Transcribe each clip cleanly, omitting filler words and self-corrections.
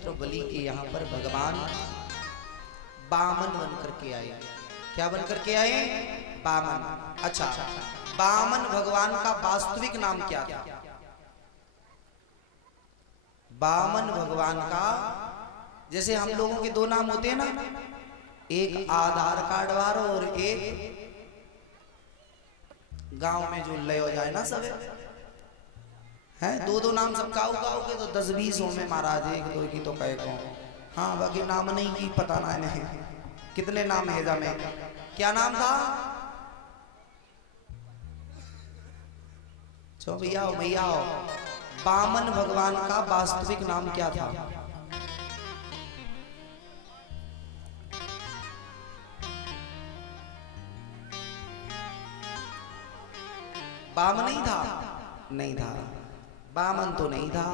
पुत्र बलि के यहाँ पर भगवान बामन बन करके आए। क्या बन करके आए? बामन। अच्छा, बामन भगवान का वास्तविक नाम क्या था? बामन भगवान का, जैसे हम लोगों के दो नाम होते हैं ना, एक आधार कार्ड वाला और एक गांव में जो लय हो जाए ना सब है, दो दो नाम सब गाँव गाँव के तो 10-20 हो में महाराज, एक दो की तो कहे को। हाँ, बाकी नाम नहीं की पता ना नहीं कितने नाम है जा में। क्या नाम था? चो भैया भैया, बामन भगवान का वास्तविक नाम क्या था? बामन नहीं था? नहीं था, बामन तो नहीं था,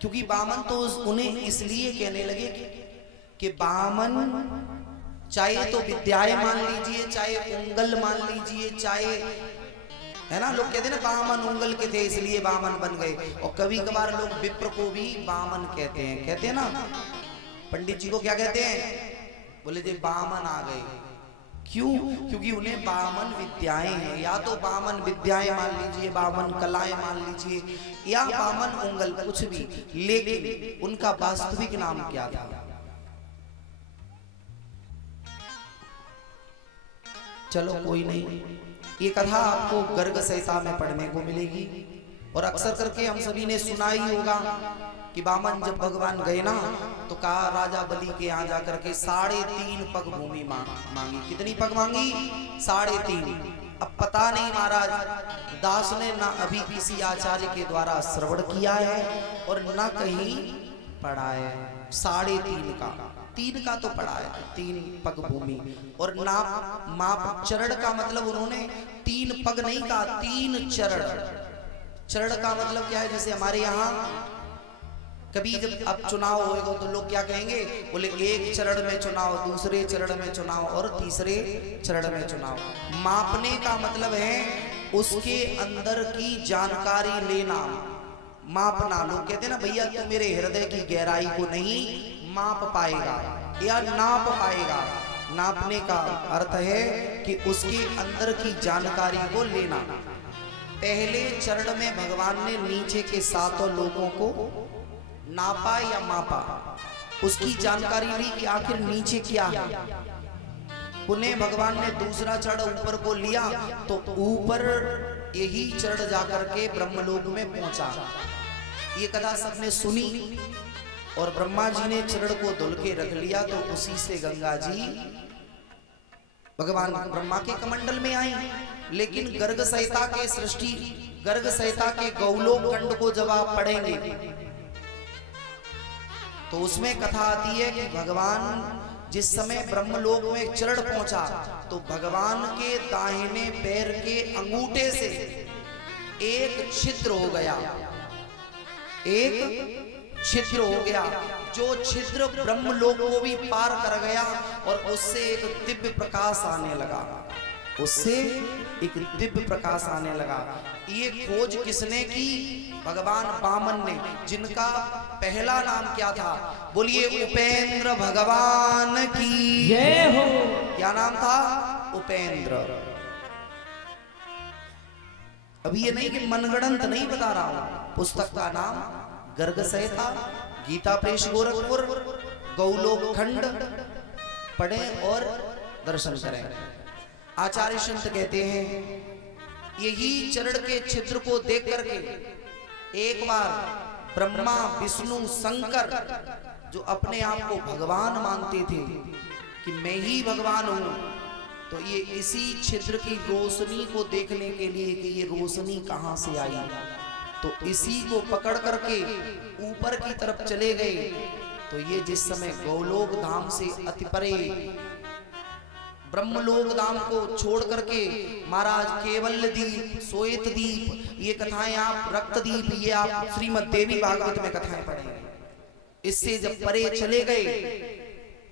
क्योंकि बामन तो उन्हें इसलिए कहने लगे कि बामन चाहे तो विद्याएं मान लीजिए, चाहे उंगल मान लीजिए, चाहे, है ना, लोग कहते हैं ना बामन उंगल के थे इसलिए बामन बन गए। और कभी कभार लोग विप्र को भी बामन कहते हैं ना। पंडित जी को क्या कहते हैं? बोले जी बामन आ गए। क्यों? क्योंकि उन्हें बामन विद्याएं हैं, या तो बामन विद्याएं मान लीजिए, बामन कलाएं मान लीजिए, या बामन उंगल, कुछ भी, लेकिन उनका वास्तविक नाम क्या था? चलो कोई नहीं, ये कथा आपको गर्ग संहिता में पढ़ने को मिलेगी। और अक्सर करके हम सभी ने सुना ही होगा कि बामन जब भगवान गए ना, तो कहा राजा बलि के यहाँ जाकर के 3.5 पग भूमि मांगी। कितनी पग मांगी? 3.5। अब पता नहीं महाराज, दास ने ना अभी किसी आचार्य के द्वारा श्रवण किया है और ना कहीं पढ़ा है। 3.5 का, 3 का तो पढ़ा है, 3 पग भूमि। और नाप माप चरण का मतलब उन्होंने 3 पग नहीं कहा, 3 चरण। चरण का मतलब क्या है? जैसे हमारे यहाँ कभी जब अब चुनाव होएगा तो लोग क्या कहेंगे? बोले एक चरण में चुनाव, दूसरे चरण में चुनाव और तीसरे चरण में चुनाव। मापने का मतलब है उसके अंदर की जानकारी लेना, मापना। लोग कहते हैं ना भैया तू मेरे हृदय की गहराई को नहीं माप पाएगा या नाप पाएगा। नापने का अर्थ है कि उसके अंदर की जानकारी को लेना। पहले चरण में भगवान ने नीचे के 7 लोगों को नापा या मापा, उसकी जानकारी ली कि आखिर नीचे क्या है। पुनः भगवान ने दूसरा चरण ऊपर को लिया, तो ऊपर यही चरण जाकर के ब्रह्मलोक में पहुंचा। ये कथा सबने सुनी और ब्रह्मा जी ने चरण को धुल के रख लिया, तो उसी से गंगा जी भगवान ब्रह्मा के कमंडल में आई। लेकिन गर्ग संहिता के सृष्टि, गर्ग संहिता के गौलोक खंड को जब आप पढ़ेंगे तो उसमें कथा आती है कि भगवान जिस समय ब्रह्मलोक में चरण पहुंचा, तो भगवान के दाहिने पैर के अंगूठे से एक छिद्र हो गया, एक छिद्र हो गया, जो छिद्र ब्रह्मलोक को भी पार कर गया और उससे एक दिव्य प्रकाश आने लगा, उससे एक दिव्य प्रकाश आने लगा। ये खोज किसने की? भगवान बामन ने, जिनका पहला नाम क्या था? बोलिए उपेंद्र भगवान की जय हो। क्या नाम था? उपेंद्र। अभी ये नहीं कि मनगढ़ंत नहीं बता रहा हूं, पुस्तक का नाम गर्ग संहिता, गीता प्रेस गोरखपुर, गौलोक खंड पढ़ें और दर्शन करें। आचार्य संत कहते हैं यही चरण के छिद्र को देख करके एक बार ब्रह्मा विष्णु शंकर, जो अपने आप को भगवान मानते थे कि मैं ही भगवान हूं, तो ये इसी छिद्र की रोशनी को देखने के लिए कि ये रोशनी कहां से आई, तो इसी को पकड़ करके ऊपर की तरफ चले गए। तो ये जिस समय गौलोक धाम से अति परे ब्रह्मलोक धाम को छोड़ करके महाराज केवल दीप, श्वेत दीप, ये कथाएं आप रक्त दीप, ये आप श्रीमद् देवी भागवत में कथाएं पढ़ेंगे। इससे जब परे चले गए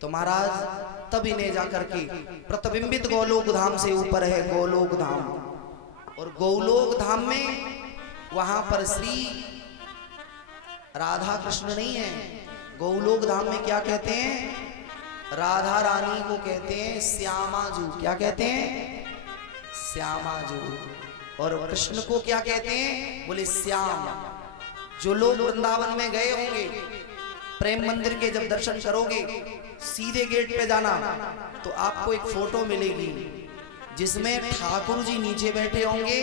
तो महाराज तब इन्हें जाकर के प्रतिबिंबित गौलोक धाम से ऊपर है गौलोक धाम, और गौलोक धाम में वहां पर श्री राधा कृष्ण नहीं है। गौलोक धाम में क्या कहते हैं? राधा रानी को कहते हैं श्यामाजू। क्या कहते हैं? श्यामाजू। और कृष्ण को क्या कहते हैं? बोले श्याम। जो लोग वृंदावन में गए होंगे, प्रेम मंदिर के जब दर्शन करोगे, सीधे गेट पे जाना तो आपको एक फोटो मिलेगी जिसमें ठाकुर जी नीचे बैठे होंगे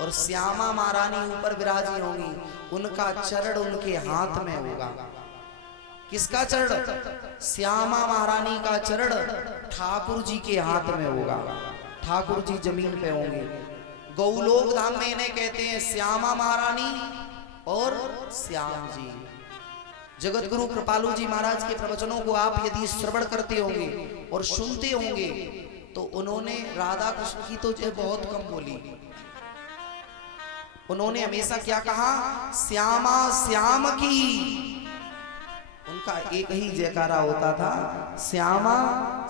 और श्यामा महारानी ऊपर विराजी होंगी। उनका चरण उनके हाथ में होगा। किसका चरण? श्यामा महारानी का चरण ठाकुर जी के हाथ में होगा। ठाकुर जी जमीन पे होंगे। गौलोक धाम में इन्हें कहते हैं श्यामा महारानी और श्याम जी। जगत गुरु कृपालु जी महाराज के प्रवचनों को आप यदि श्रवण करते होंगे और सुनते होंगे तो उन्होंने राधा कृष्ण की तो बहुत कम बोली। उन्होंने हमेशा क्या कहा? श्यामा श्याम की। उनका एक ही जयकारा होता था, श्यामा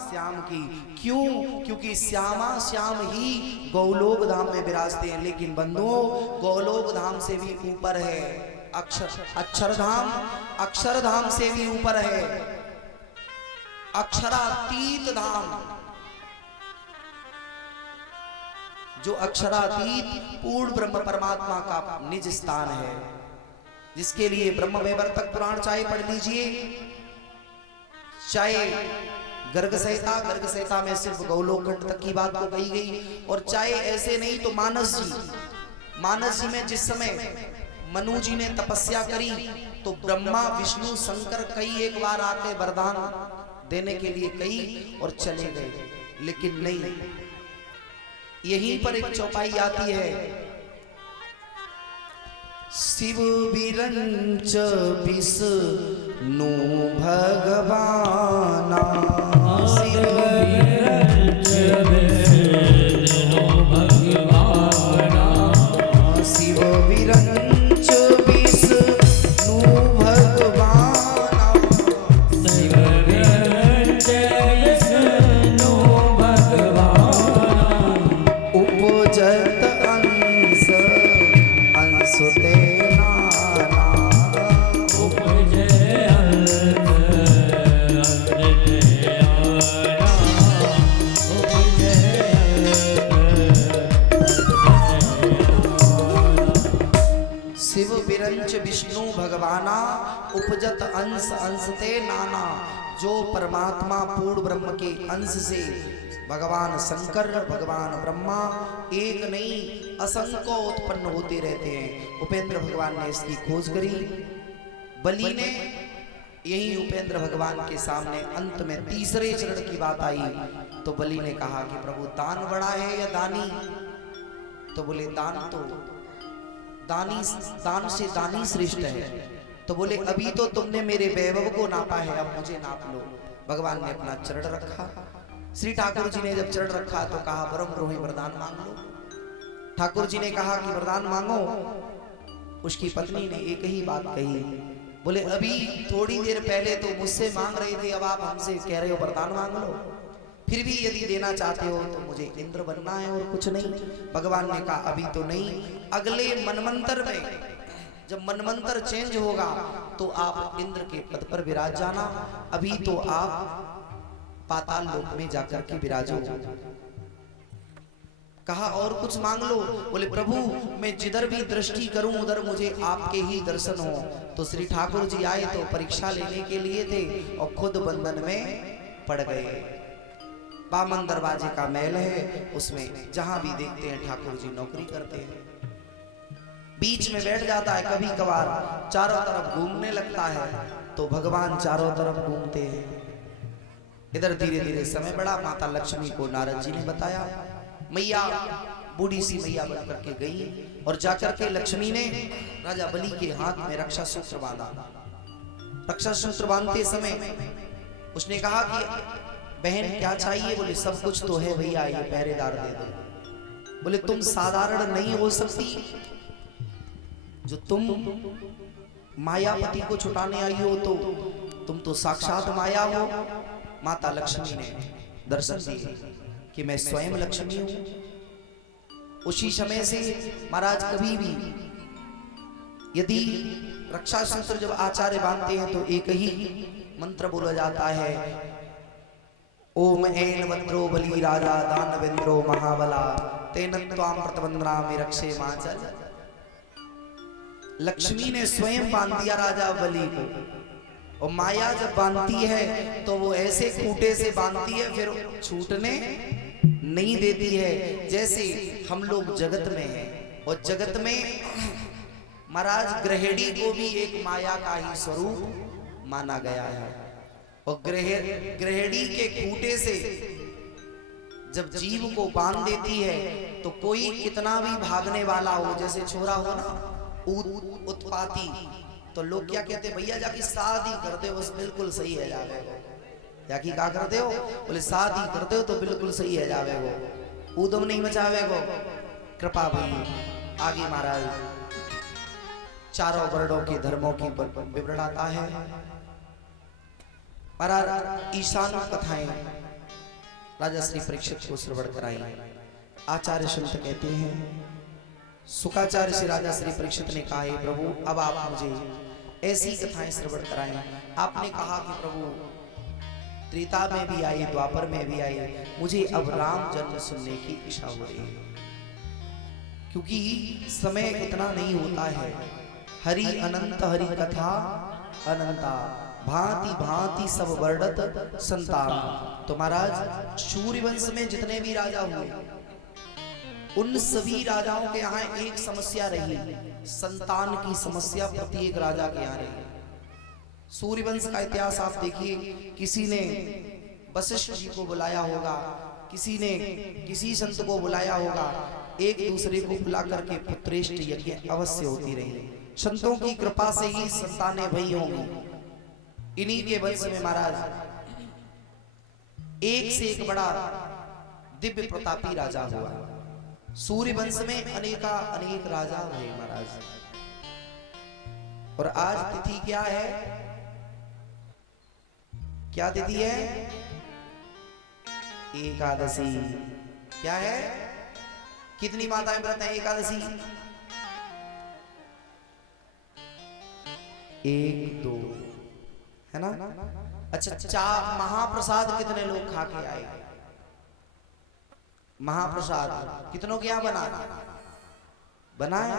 श्याम की। क्यों? क्योंकि श्यामा श्याम ही गौलोक धाम में विराजते हैं। लेकिन बंधुओं, गौलोक धाम से भी ऊपर है अक्षरधाम। अक्षरधाम से भी ऊपर है अक्षरातीत धाम। जो अक्षरातीत पूर्ण ब्रह्म परमात्मा का निज स्थान है, जिसके लिए ब्रह्म वैवर्तक पुराण चाहे पढ़ लीजिए, चाहे गर्ग संहिता में सिर्फ गौलोक खंड तक की बात को कही गई, और चाहे ऐसे नहीं तो मानस जी में जिस समय मनु जी ने तपस्या करी तो ब्रह्मा विष्णु शंकर कई एक बार आके वरदान देने के लिए कही और चले गए। लेकिन नहीं, यहीं पर एक चौपाई आती है, शिव विरंच विष्णु भगवाना। शिव विरंच विष्णु भगवाना। शिव विरंच विष्णु भगवाना। शिव विरंच विष्णु भगवाना। उपजत अंश अंशुते नाना। उपजे अंश अंशुते नाना। उपजे शिव विरंच विष्णु भगवाना। उपजत अंश अंशते नाना। जो परमात्मा पूर्ण ब्रह्म के अंश से भगवान शंकर भगवान ब्रह्मा एक नहीं असंख्य उत्पन्न होते रहते हैं। उपेंद्र भगवान ने इसकी खोज करी। बलि ने यही उपेंद्र भगवान के सामने अंत में तीसरे चरण की बात आई तो बलि ने कहा कि प्रभु दान बड़ा है या दानी? तो बोले दान से दानी श्रेष्ठ है। तो बोले अभी तो तुमने मेरे वैभव को नापा है, अब मुझे नाप लो। भगवान ने अपना चरण रखा। श्री ठाकुर जी ने जब चरण रखा तो कहा परम रोहि वरदान मांग लो। ठाकुर जी ने कहा कि वरदान मांगो। उसकी पत्नी ने एक ही बात कही, बोले अभी थोड़ी देर पहले तो मुझसे मांग रहे थे, अब आप हमसे कह रहे हो वरदान मांग लो। फिर भी यदि देना चाहते हो तो मुझे इंद्र बनना है और कुछ नहीं। भगवान ने कहा अभी तो नहीं, अगले मनमंत्र में जब मनमंत्र चेंज होगा तो आप इंद्र के पद पर विराज जाना। अभी तो आप पाताल लोक में जाकर के विराजो। कहा और कुछ मांग लो। बोले प्रभु मैं जिधर भी दृष्टि करूं उधर मुझे आपके ही दर्शन हो। तो श्री ठाकुर जी आए तो परीक्षा लेने के लिए थे और खुद बंधन में पड़ गए। बामन दरवाजे का महल है, उसमें जहां भी देखते हैं ठाकुर जी नौकरी करते हैं। बीच में बैठ जाता है, कभी कभार चारों तरफ घूमने लगता है तो भगवान चारों तरफ घूमते हैं। इधर धीरे धीरे समय बढ़ा। माता लक्ष्मी को नारद जी ने बताया। मैया बूढ़ी सी मैया बन करके गई और जाकर के लक्ष्मी ने राजा बलि के हाथ में रक्षा सूत्र बांधा। रक्षा सूत्र बांधते समय उसने कहा कि बहन क्या चाहिए? बोले सब कुछ तो है भैया, ये पहरेदार दे दो। बोले तुम साधारण नहीं हो सकती, जो तुम मायापति को छुटाने आई हो तो तुम तो साक्षात माया हो। माता लक्ष्मी ने दर्शन दिए कि मैं स्वयं लक्ष्मी हूं। उसी समय से महाराज कभी भी यदि रक्षा सूत्र जब आचार्य बांधते हैं तो एक ही मंत्र बोला जाता है, ओम ऐन वज्रो बलि राजा दानवेंद्रो महाबला तेन त्वाम प्रतवंदनामि रक्षे माचल। लक्ष्मी ने स्वयं बांध दिया राजा बलि को, और माया जब बांधती है तो वो ऐसे खूंटे से बांधती है, फिर छूटने नहीं देती है। जैसे हम लोग जगत में हैं, और जगत में महाराज ग्रहेड़ी को भी एक माया का ही स्वरूप माना गया है। और ग्रहेड़ी के खूंटे से जब जीव को बांध देती है तो कोई कितना भी भागने वाला हो, जैसे छोरा हो ना उत्पाती, तो लोग क्या कहते हैं, भैया जाके शादी कर दे बस बिल्कुल सही है जावे वो। जाके क्या करते हो, बोले शादी करते हो तो बिल्कुल सही है जावे वो, ऊधम नहीं मचावे वो। कृपा भाई आगे महाराज चारों वर्णों के धर्मों की विवरण आता है। महाराज ईशान कथाएं राजा श्री परीक्षित को श्रवण कराई। आचार्य संत कहते हैं, सुखाचार्य से राजा श्री परीक्षित ने कहा, प्रभु अब आप मुझे ऐसी कथाएं श्रवण कराएं। आपने कहा कि प्रभु त्रेता में भी आई, द्वापर में भी आई, मुझे अब राम जन्म सुनने की इच्छा हो रही है, क्योंकि समय इतना नहीं होता है। हरि अनंत हरि कथा अनंता भांति भांति सब वर्णत संतान। तो महाराज सूर्यवंश में जितने भी राजा हुए, उन सभी राजाओं के यहाँ एक समस्या रही, संतान की समस्या प्रत्येक राजा के यहाँ रही। सूर्यवंश का इतिहास आप देखिए, किसी ने वशिष्ठ जी को बुलाया होगा, किसी ने किसी संत को बुलाया होगा, एक दूसरे को बुला करके पुत्रेष्ट यज्ञ अवश्य होती रही। संतों की कृपा से ही संतानें भई होंगी। इन्हीं के वंश में महाराज एक से एक बड़ा दिव्य प्रतापी राजा हुआ। सूर्य वंश में अनेक राजा हुए महाराज। और आज तिथि क्या है, क्या तिथि है, एकादशी। क्या है, कितनी माताएं व्रत है एकादशी, 1 2 है ना। अच्छा, महाप्रसाद कितने लोग खा के आए, महाप्रसाद कितनों के यहाँ बनाया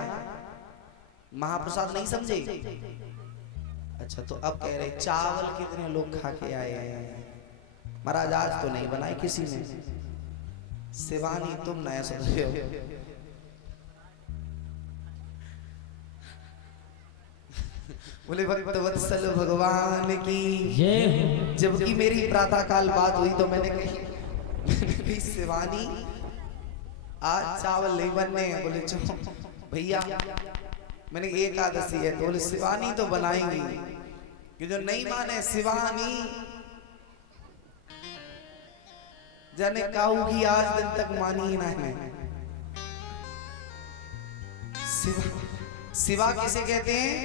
महाप्रसाद नहीं समझे। अच्छा, तो अब कह रहे चावल कितने लोग खा के आए हैं महाराज, आज तो नहीं बनाए किसी ने। शिवानी तुम नया सुन रहे हो, बोले भक्त वत्सल भगवान की। जबकि मेरी प्रातः काल बात हुई तो मैंने कही शिवानी आज चावल नहीं बनने हैं। बोले चलो भैया, मैंने एकादशी है, तो बोले शिवानी तो बनाएंगी, कि जो नहीं माने शिवानी जाने कहूंगी आज दिन तक मानी ही नहीं। शिवा किसे कहते हैं,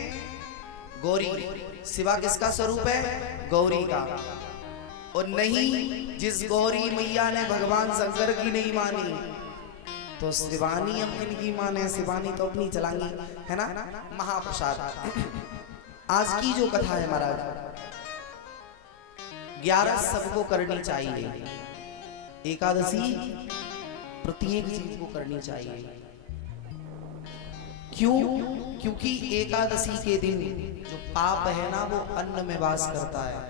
गौरी। शिवा किसका स्वरूप है, गौरी का। और नहीं, जिस गौरी मैया ने भगवान शंकर की नहीं मानी, तो शिवानी हम किनकी माने, शिवानी तो अपनी चलाएंगी, है ना। महाप्रसाद आज की जो कथा है महाराज, 11 सबको करनी चाहिए। एकादशी प्रत्येक जीव को करनी चाहिए। क्यों, क्योंकि एकादशी के दिन जो पाप है ना, वो अन्न में वास करता है।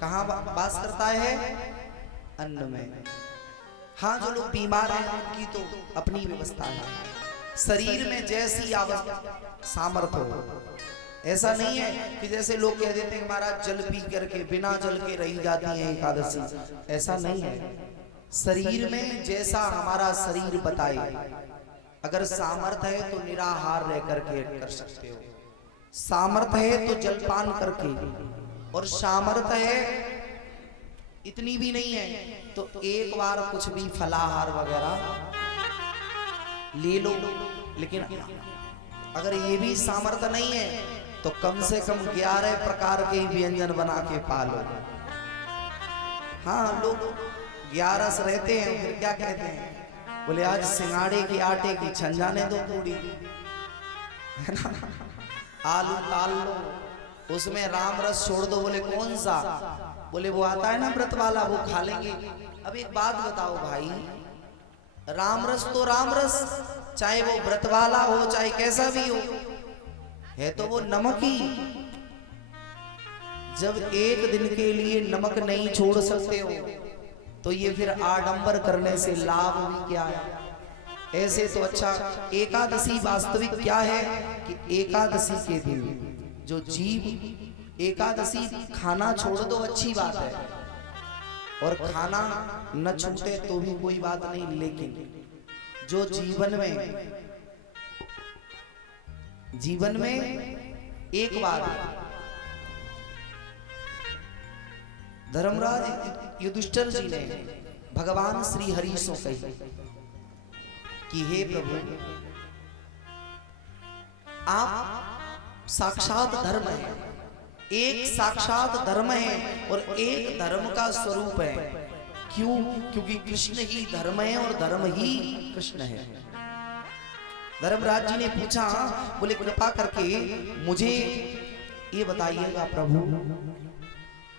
कहाँ वास करता है, अन्न में। हाँ, जो लोग बीमार हैं उनकी तो अपनी व्यवस्था है, शरीर में जैसी सामर्थ्य हो। ऐसा नहीं है कि जैसे लोग कह देते हैं महाराज जल पी करके बिना जल के रही जाती है एकादशी, ऐसा नहीं है। शरीर में जैसा हमारा शरीर बताए, अगर सामर्थ्य है तो निराहार रह करके कर सकते हो, सामर्थ्य है तो जलपान करके, और सामर्थ्य है इतनी भी नहीं है तो एक बार कुछ भी फलाहार वगैरह ले लो। लेकिन अगर ये भी सामर्थ्य नहीं है तो कम से कम 11 प्रकार के व्यंजन बना के पालो। हाँ, लोग 11 रहते हैं, फिर क्या कहते हैं, बोले आज सिंगाड़े के आटे की छन जाने दो पूरी, है ना। आलू ताल लो, उसमें राम रस छोड़ दो। बोले कौन सा? बोले वो आता है ना व्रत वाला, वो खा लेंगे। अब एक बात बताओ भाई, राम रस तो राम रस, चाहे वो व्रत वाला हो चाहे कैसा भी हो, है तो वो नमक ही। जब एक दिन के लिए नमक नहीं छोड़ सकते हो तो ये फिर आडंबर करने से लाभ भी क्या है? ऐसे तो अच्छा एकादशी वास्तविक क्या है कि एकादशी के दिन जो जीव एकादशी खाना छोड़ दो अच्छी बात है, और खाना न छूटे तो भी कोई बात नहीं, लेकिन जो जीवन में एक बार धर्मराज युधिष्ठिर जी ने भगवान श्री हरि से कही कि हे प्रभु, आप साक्षात धर्म है, एक साक्षात धर्म है और एक धर्म का स्वरूप है। क्यों? क्योंकि कृष्ण ही धर्म है और धर्म ही कृष्ण है। धर्मराज जी ने पूछा, बोले कृपा करके मुझे ये बताइएगा प्रभु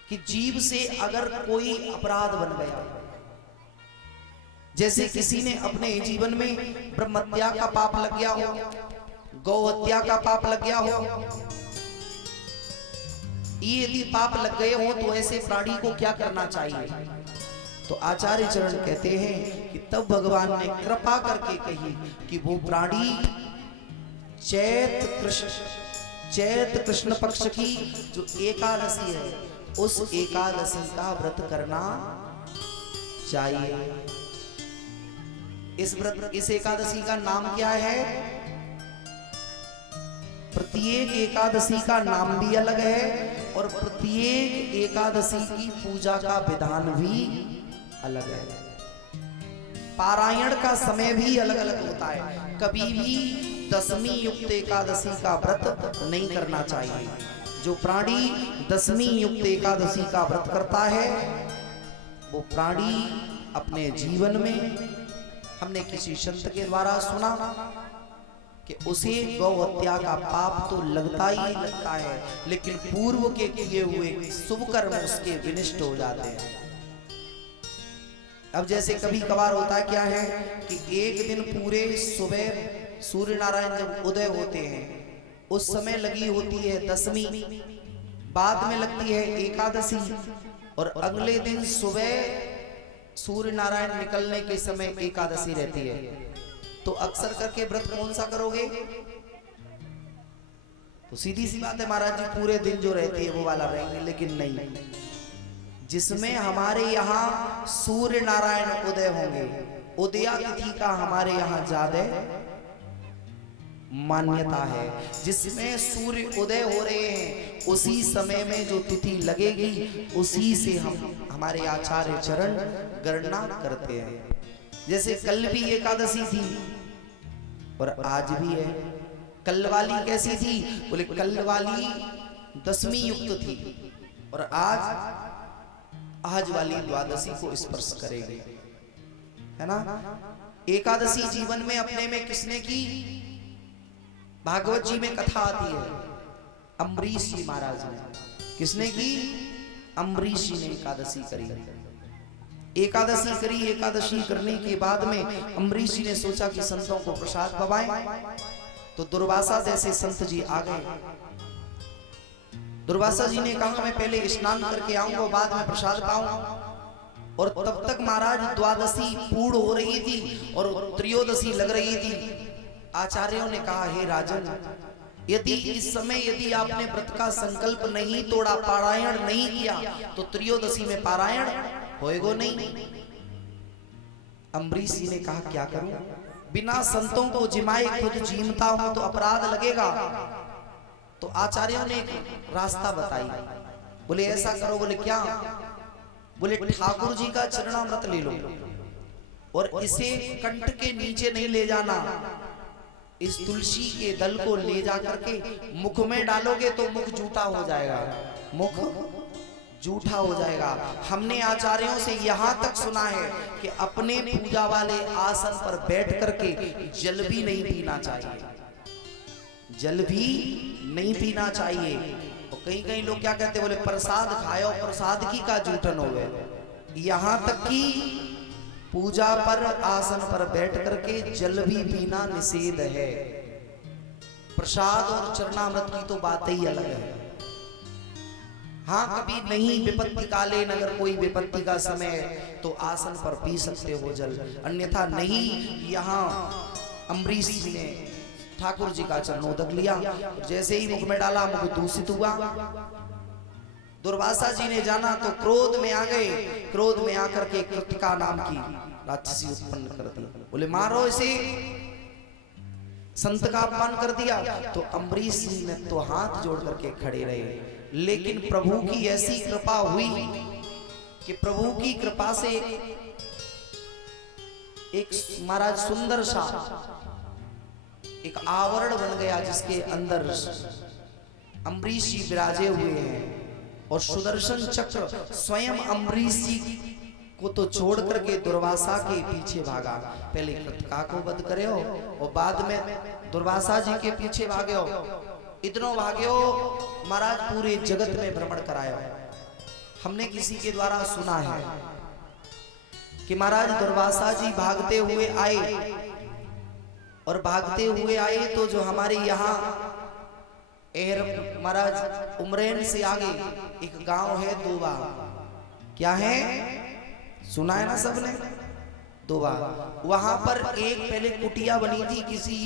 कि जीव से अगर कोई अपराध बन गया, जैसे किसी ने अपने जीवन में ब्रह्महत्या का पाप लग गया हो, गौ हत्या का पाप लग गया हो, ये यदि पाप लग गए हो तो ऐसे प्राणी को क्या करना चाहिए? तो आचार्य चरण कहते हैं कि तब भगवान ने कृपा करके कही कि वो प्राणी चैत कृष्ण पक्ष की जो एकादशी है, उस एकादशी का व्रत करना चाहिए। इस एकादशी का नाम क्या है? प्रत्येक एकादशी का नाम भी अलग है और प्रत्येक एकादशी की पूजा का विधान भी अलग है। पारायण का समय भी अलग अलग होता है। कभी भी दशमी युक्त एकादशी का व्रत नहीं करना चाहिए। जो प्राणी दशमी युक्त एकादशी का व्रत करता है वो प्राणी अपने जीवन में, हमने किसी संत के द्वारा सुना कि उसे गौ हत्या का पाप तो लगता ही लगता है, लेकिन पूर्व के किए हुए शुभ कर्म उसके विनिष्ट हो जाते हैं। अब जैसे कभी कभार होता क्या है कि एक दिन पूरे सुबह सूर्य नारायण जब उदय होते हैं उस समय लगी होती है दशमी, बाद में लगती है एकादशी, और अगले दिन सुबह सूर्य नारायण निकलने के समय एकादशी रहती है। तो अक्सर करके व्रत कौन सा करोगे? तो सीधी सी बात है महाराज जी, पूरे दिन जो रहती है वो वाला रहेंगे, लेकिन नहीं, जिसमें हमारे यहाँ सूर्य नारायण उदय होंगे, उदया तिथि का हमारे यहाँ ज्यादा मान्यता है। जिसमें सूर्य उदय हो रहे हैं उसी समय में जो तिथि लगेगी उसी से हम हमारे आचार्य चरण गणना करते हैं। जैसे कल भी एकादशी थी और आज भी है। कल वाली कैसी थी? बोले कल वाली दशमी युक्त थी और आज वाली द्वादशी को स्पर्श करेगी, है ना। एकादशी जीवन में अपने में किसने की? भागवत जी में कथा आती है, अम्बरीश जी महाराज ने। किसने की? अम्बरीश जी ने एकादशी करी। एकादशी करने के बाद में अम्बरीश जी ने सोचा कि संतों को प्रसाद पवाएं, तो दुर्वासा जैसे संत जी आ गए। दुर्वासा जी ने कहा मैं पहले स्नान करके आऊंगा, बाद में प्रसाद पाऊंगा। और तब तक महाराज द्वादशी पूर्ण हो रही थी और त्रयोदशी लग रही थी। आचार्यों ने कहा हे राजन, यदि इस समय यदि आपने व्रत का संकल्प नहीं तोड़ा, पारायण नहीं किया, तो त्रयोदशी में पारायण होएगो नहीं। अम्बरीश जी ने कहा क्या करूं, बिना संतों को जिमाए खुद जीमता हूं तो अपराध लगेगा। तो आचार्यों ने एक रास्ता बताई। बोले ऐसा करो। बोले क्या? बोले ठाकुर जी का चरणामृत ले लो और इसे कंठ के नीचे नहीं ले जाना, इस तुलसी के दल को ले जा करके मुख में डालोगे तो मुख जूठा हो जाएगा, मुख जूठा हो जाएगा। हमने आचार्यों से यहाँ तक सुना है कि अपने पूजा वाले आसन पर बैठ करके जल भी नहीं पीना चाहिए। जल भी नहीं पीना चाहिए। और कहीं कहीं लोग क्या कहते, बोले प्रसाद खाओ, प्रसाद की का जूठन हो गए। यहां तक कि पूजा पर आसन पर बैठ करके जल भी पीना निषेध है। प्रसाद और चरणामृत की तो बात ही अलग है। हाँ, कभी नहीं विपत्ति कालीन अगर कोई विपत्ति का समय है तो आसन पर पी सकते हो जल, अन्यथा नहीं। यहाँ अम्बरीश जी ने ठाकुर जी का चरणोदक लिया, जैसे ही मुख में डाला मुख दूषित हुआ। दुर्वासा जी ने जाना तो क्रोध में आ गए। क्रोध में आकर के कृतिका नाम की राक्षसी उत्पन्न कर दी। बोले मारो इसे, संत का अपमान कर दिया। तो अम्बरीश जी ने तो हाथ जोड़ करके खड़े रहे। लेकिन प्रभु की ऐसी कृपा हुई कि प्रभु की कृपा से एक महाराज सुंदर सा एक आवरण बन गया, जिसके अंदर अम्बरीश जी विराजे हुए हैं। और सुदर्शन चक्र स्वयं अम्बरीश जी को तो छोड़ करके दुर्वासा के पीछे भागा। पहले कृतिका को वध करे हो और बाद में दुर्वासा जी के पीछे भागे हो। इतनो भागे हो महाराज पूरे जगत में भ्रमण कराया। हमने किसी के द्वारा सुना है कि महाराज दुर्वासा जी भागते हुए आए, और भागते हुए आए तो जो हमारे यहाँ महाराज उमरेन से आगे एक गांव है दोबा। क्या है, सुना है ना सबने, दोबा। वहां पर एक पहले कुटिया बनी थी किसी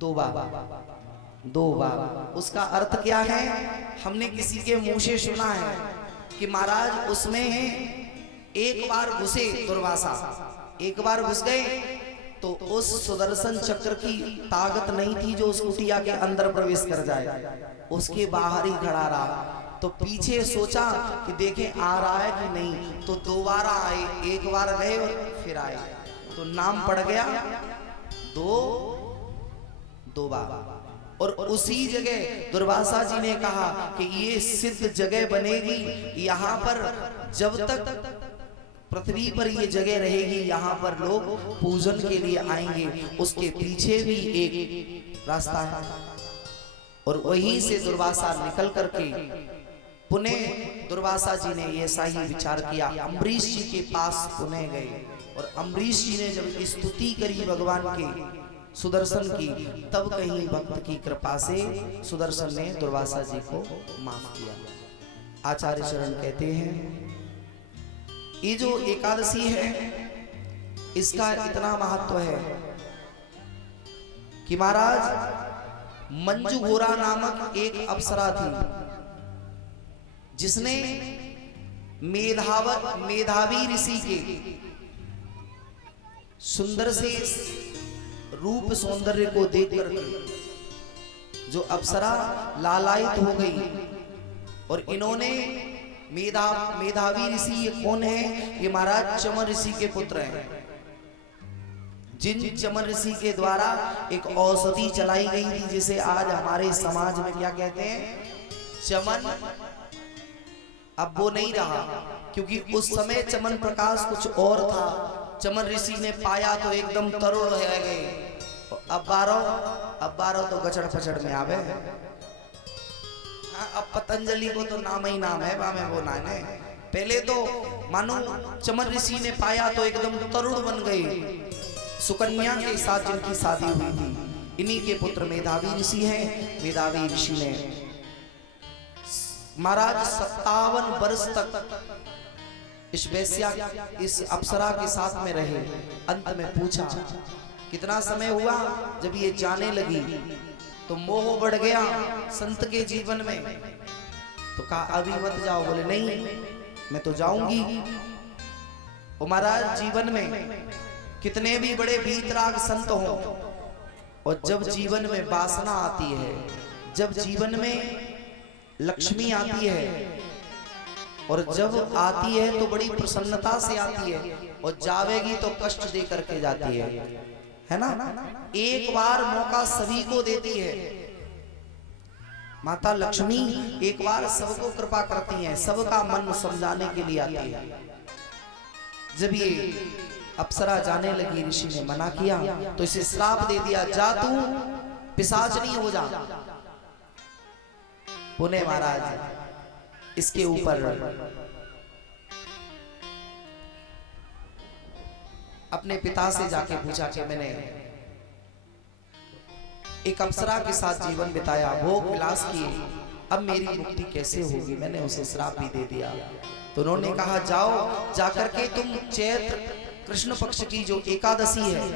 दोबा। दोबा उसका अर्थ क्या है, हमने किसी के मुंह से सुना है कि महाराज उसमें एक बार घुसे दुर्वासा, एक बार घुस गए तो उस सुदर्शन चक्र की ताकत नहीं थी जो उस कुटिया के अंदर प्रवेश कर जाए। उसके बाहर ही खड़ा रहा। तो पीछे सोचा कि देखें आ रहा है कि नहीं, तो दोबारा आए। एक बार गए और फिर आए, तो नाम पड़ गया दोबा। और उसी जगह दुर्वासा जी ने कहा कि ये सिद्ध जगह बनेगी, यहाँ पर जब तक पृथ्वी पर ये जगह रहेगी यहाँ पर लोग पूजन के लिए आएंगे। उसके पीछे भी एक रास्ता है, और वहीं से दुर्वासा निकल करके पुनः दुर्वासा जी ने ये सही विचार किया, अम्बरीश जी के पास पुनः गए। और अम्बरीश जी ने जब स्तुति करी भगवान के सुदर्शन की, तब कहीं भक्त की कृपा से सुदर्शन ने दुर्वासा जी को माफ किया। आचार्य चरण कहते हैं ये जो एकादशी है इसका इतना महत्व है कि महाराज मंजू घोरा नामक एक अप्सरा थी, जिसने मेधावी ऋषि के सुंदर से रूप सौंदर्य को देखकर जो अप्सरा लालायित हो गई। और इन्होंने मेधावी ऋषि ये कौन है, ये महाराज चमन ऋषि के पुत्र हैं, जिन चमन ऋषि के द्वारा एक औषधि चलाई गई थी जिसे आज हमारे समाज में क्या कहते हैं, चमन। अब वो नहीं रहा, क्योंकि उस समय चमन प्रकाश कुछ और था। चमन ऋषि ने पाया तो एकदम तरुण हो गए। अब बारो तो गचड़ पचड़ में आवे। अब पतंजलि को तो नाम ही नाम है, बामे वो नाम है। पहले तो मानो चमन ऋषि ने पाया तो एकदम तरुण बन गए। सुकन्या के साथ जिनकी शादी हुई थी, इन्हीं के पुत्र मेधावी ऋषि हैं। मेधावी ऋषि ने महाराज 57 वर्ष तक इस वैश्या इस अप्सरा के साथ में रहे। अंत में पूछा कितना समय हुआ, जब ये जाने लगी तो मोह बढ़ गया संत के जीवन में। तो कहा अभी मत जाओ। बोले नहीं मैं तो जाऊंगी। और महाराज जीवन में कितने भी बड़े वीतराग संत हो, और जब जीवन में वासना आती है, जब जीवन में लक्ष्मी आती है, और जब आती है तो बड़ी प्रसन्नता से आती है, और जावेगी तो कष्ट दे करके जाती है ना। एक बार मौका सभी को देती है माता लक्ष्मी, एक बार सबको कृपा करती हैं, सबका मन समझाने के लिए आती है। जब ये अप्सरा जाने लगी, ऋषि ने मना किया तो इसे श्राप दे दिया, जा तू पिशाचनी हो जा। पुणे महाराज इसके ऊपर अपने पिता से जाके पूछा कि मैंने एक अप्सरा के साथ जीवन बिताया, भोग विलास किए, अब मेरी मुक्ति कैसे होगी, मैंने उसे श्राप भी दे दिया। तो उन्होंने कहा जाओ, जाकर के तुम चैत्र कृष्ण पक्ष की जो एकादशी है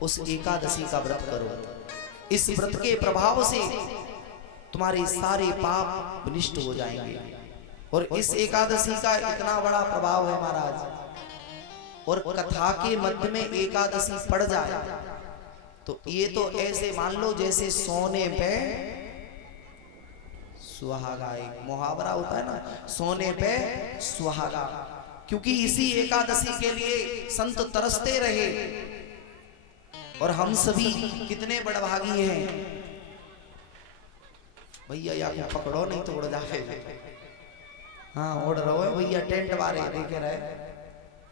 उस एकादशी का व्रत करो। इस व्रत के प्रभाव से तुम्हारे सारे पाप विनिष्ट हो जाएंगे। और इस एकादशी का इतना बड़ा प्रभाव है महाराज, और कथा के मध्य में एकादशी पड़ जाए तो ये तो ऐसे मान लो जैसे सोने पे सुहागा, एक मुहावरा होता है ना, सोने पे सुहागा। क्योंकि इसी एकादशी के लिए संत तरसते रहे और हम सभी कितने बड़भागी हैं। भैया या को पकड़ो नहीं तो उड़ जाए। हाँ उड़ रहो है भैया, टेंट वाले देखे रहे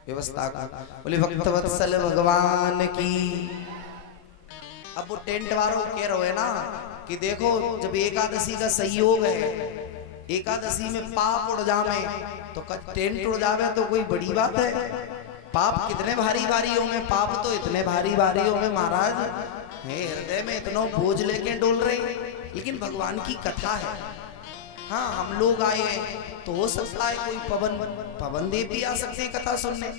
व्यवस्था का। बोले भक्तवत्सल भगवान की। अब वो टेंट वालों कह रहे है ना कि देखो जब एकादशी का संयोग है, एकादशी में पाप उड़ जावे तो टेंट उड़ जावे तो कोई बड़ी बात है। पाप कितने भारी भारी हो में, पाप तो इतने भारी भारी हो में महाराज, हृदय में इतना बोझ लेके डोल रहे, लेकिन भगवान की कथा है। हाँ हम लोग आए हैं तो हो सकता है कोई पवन देव भी आ सकते हैं कथा सुनने,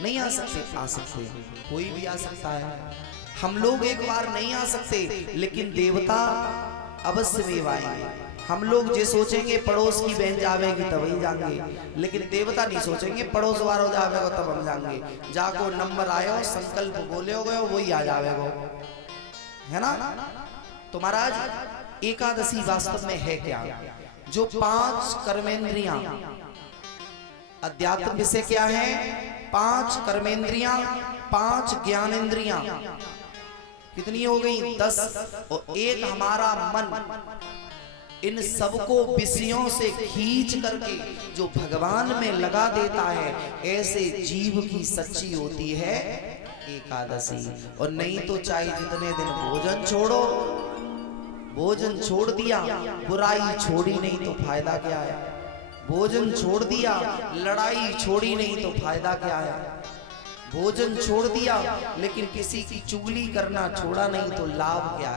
नहीं आ सकते, आ सकते कोई भी आ सकता है। हम लोग एक बार नहीं आ सकते लेकिन देवता अवश्य में आएंगे। हम लोग जो सोचेंगे पड़ोस की बहन जावेगी तब ही जाएंगे, लेकिन देवता नहीं सोचेंगे पड़ोस वालों जावेगा तब हम जाएंगे। जाको नंबर आयो, संकल्प बोले हो गए वही आ जावेगो, है ना। तो महाराज एकादशी वास्तव में है क्या? जो 5 कर्मेंद्रियां, अध्यात्म विषय क्या है? 5 कर्मेंद्रियां, 5 ज्ञानेंद्रियां, कितनी हो गई? 10, और एक हमारा मन। इन सबको विषयों से खींच करके जो भगवान में लगा देता है, ऐसे जीव की सच्ची होती है एकादशी। और नहीं तो चाहे जितने दिन भोजन छोड़ो, भोजन छोड़ दिया, बुराई छोड़ी नहीं तो फायदा क्या है? भोजन छोड़ दिया, लड़ाई छोड़ी नहीं तो फायदा क्या है? भोजन छोड़ दिया लेकिन किसी की चुगली करना छोड़ा नहीं तो लाभ क्या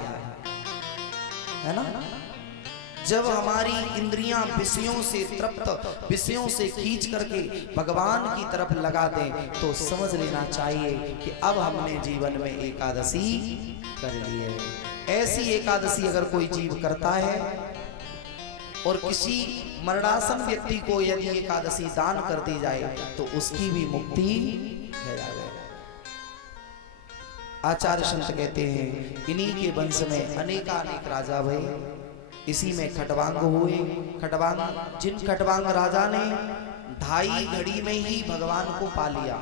है ना। जब हमारी इंद्रियां विषयों से तृप्त, विषयों से खींच करके भगवान की तरफ लगा दें तो समझ लेना चाहिए कि अब हमने जीवन में एकादशी कर ली है। ऐसी एकादशी अगर कोई जीव करता है और किसी मरणासन व्यक्ति को यदि एकादशी दान कर दी जाए तो उसकी भी मुक्ति है जाए। आचार्य संत कहते हैं इन्हीं के वंश में अनेकानेक राजा भये, इसी में खटवांग हुए। खटवांग, जिन खटवांग राजा ने 2.5 घड़ी में ही भगवान को पा लिया।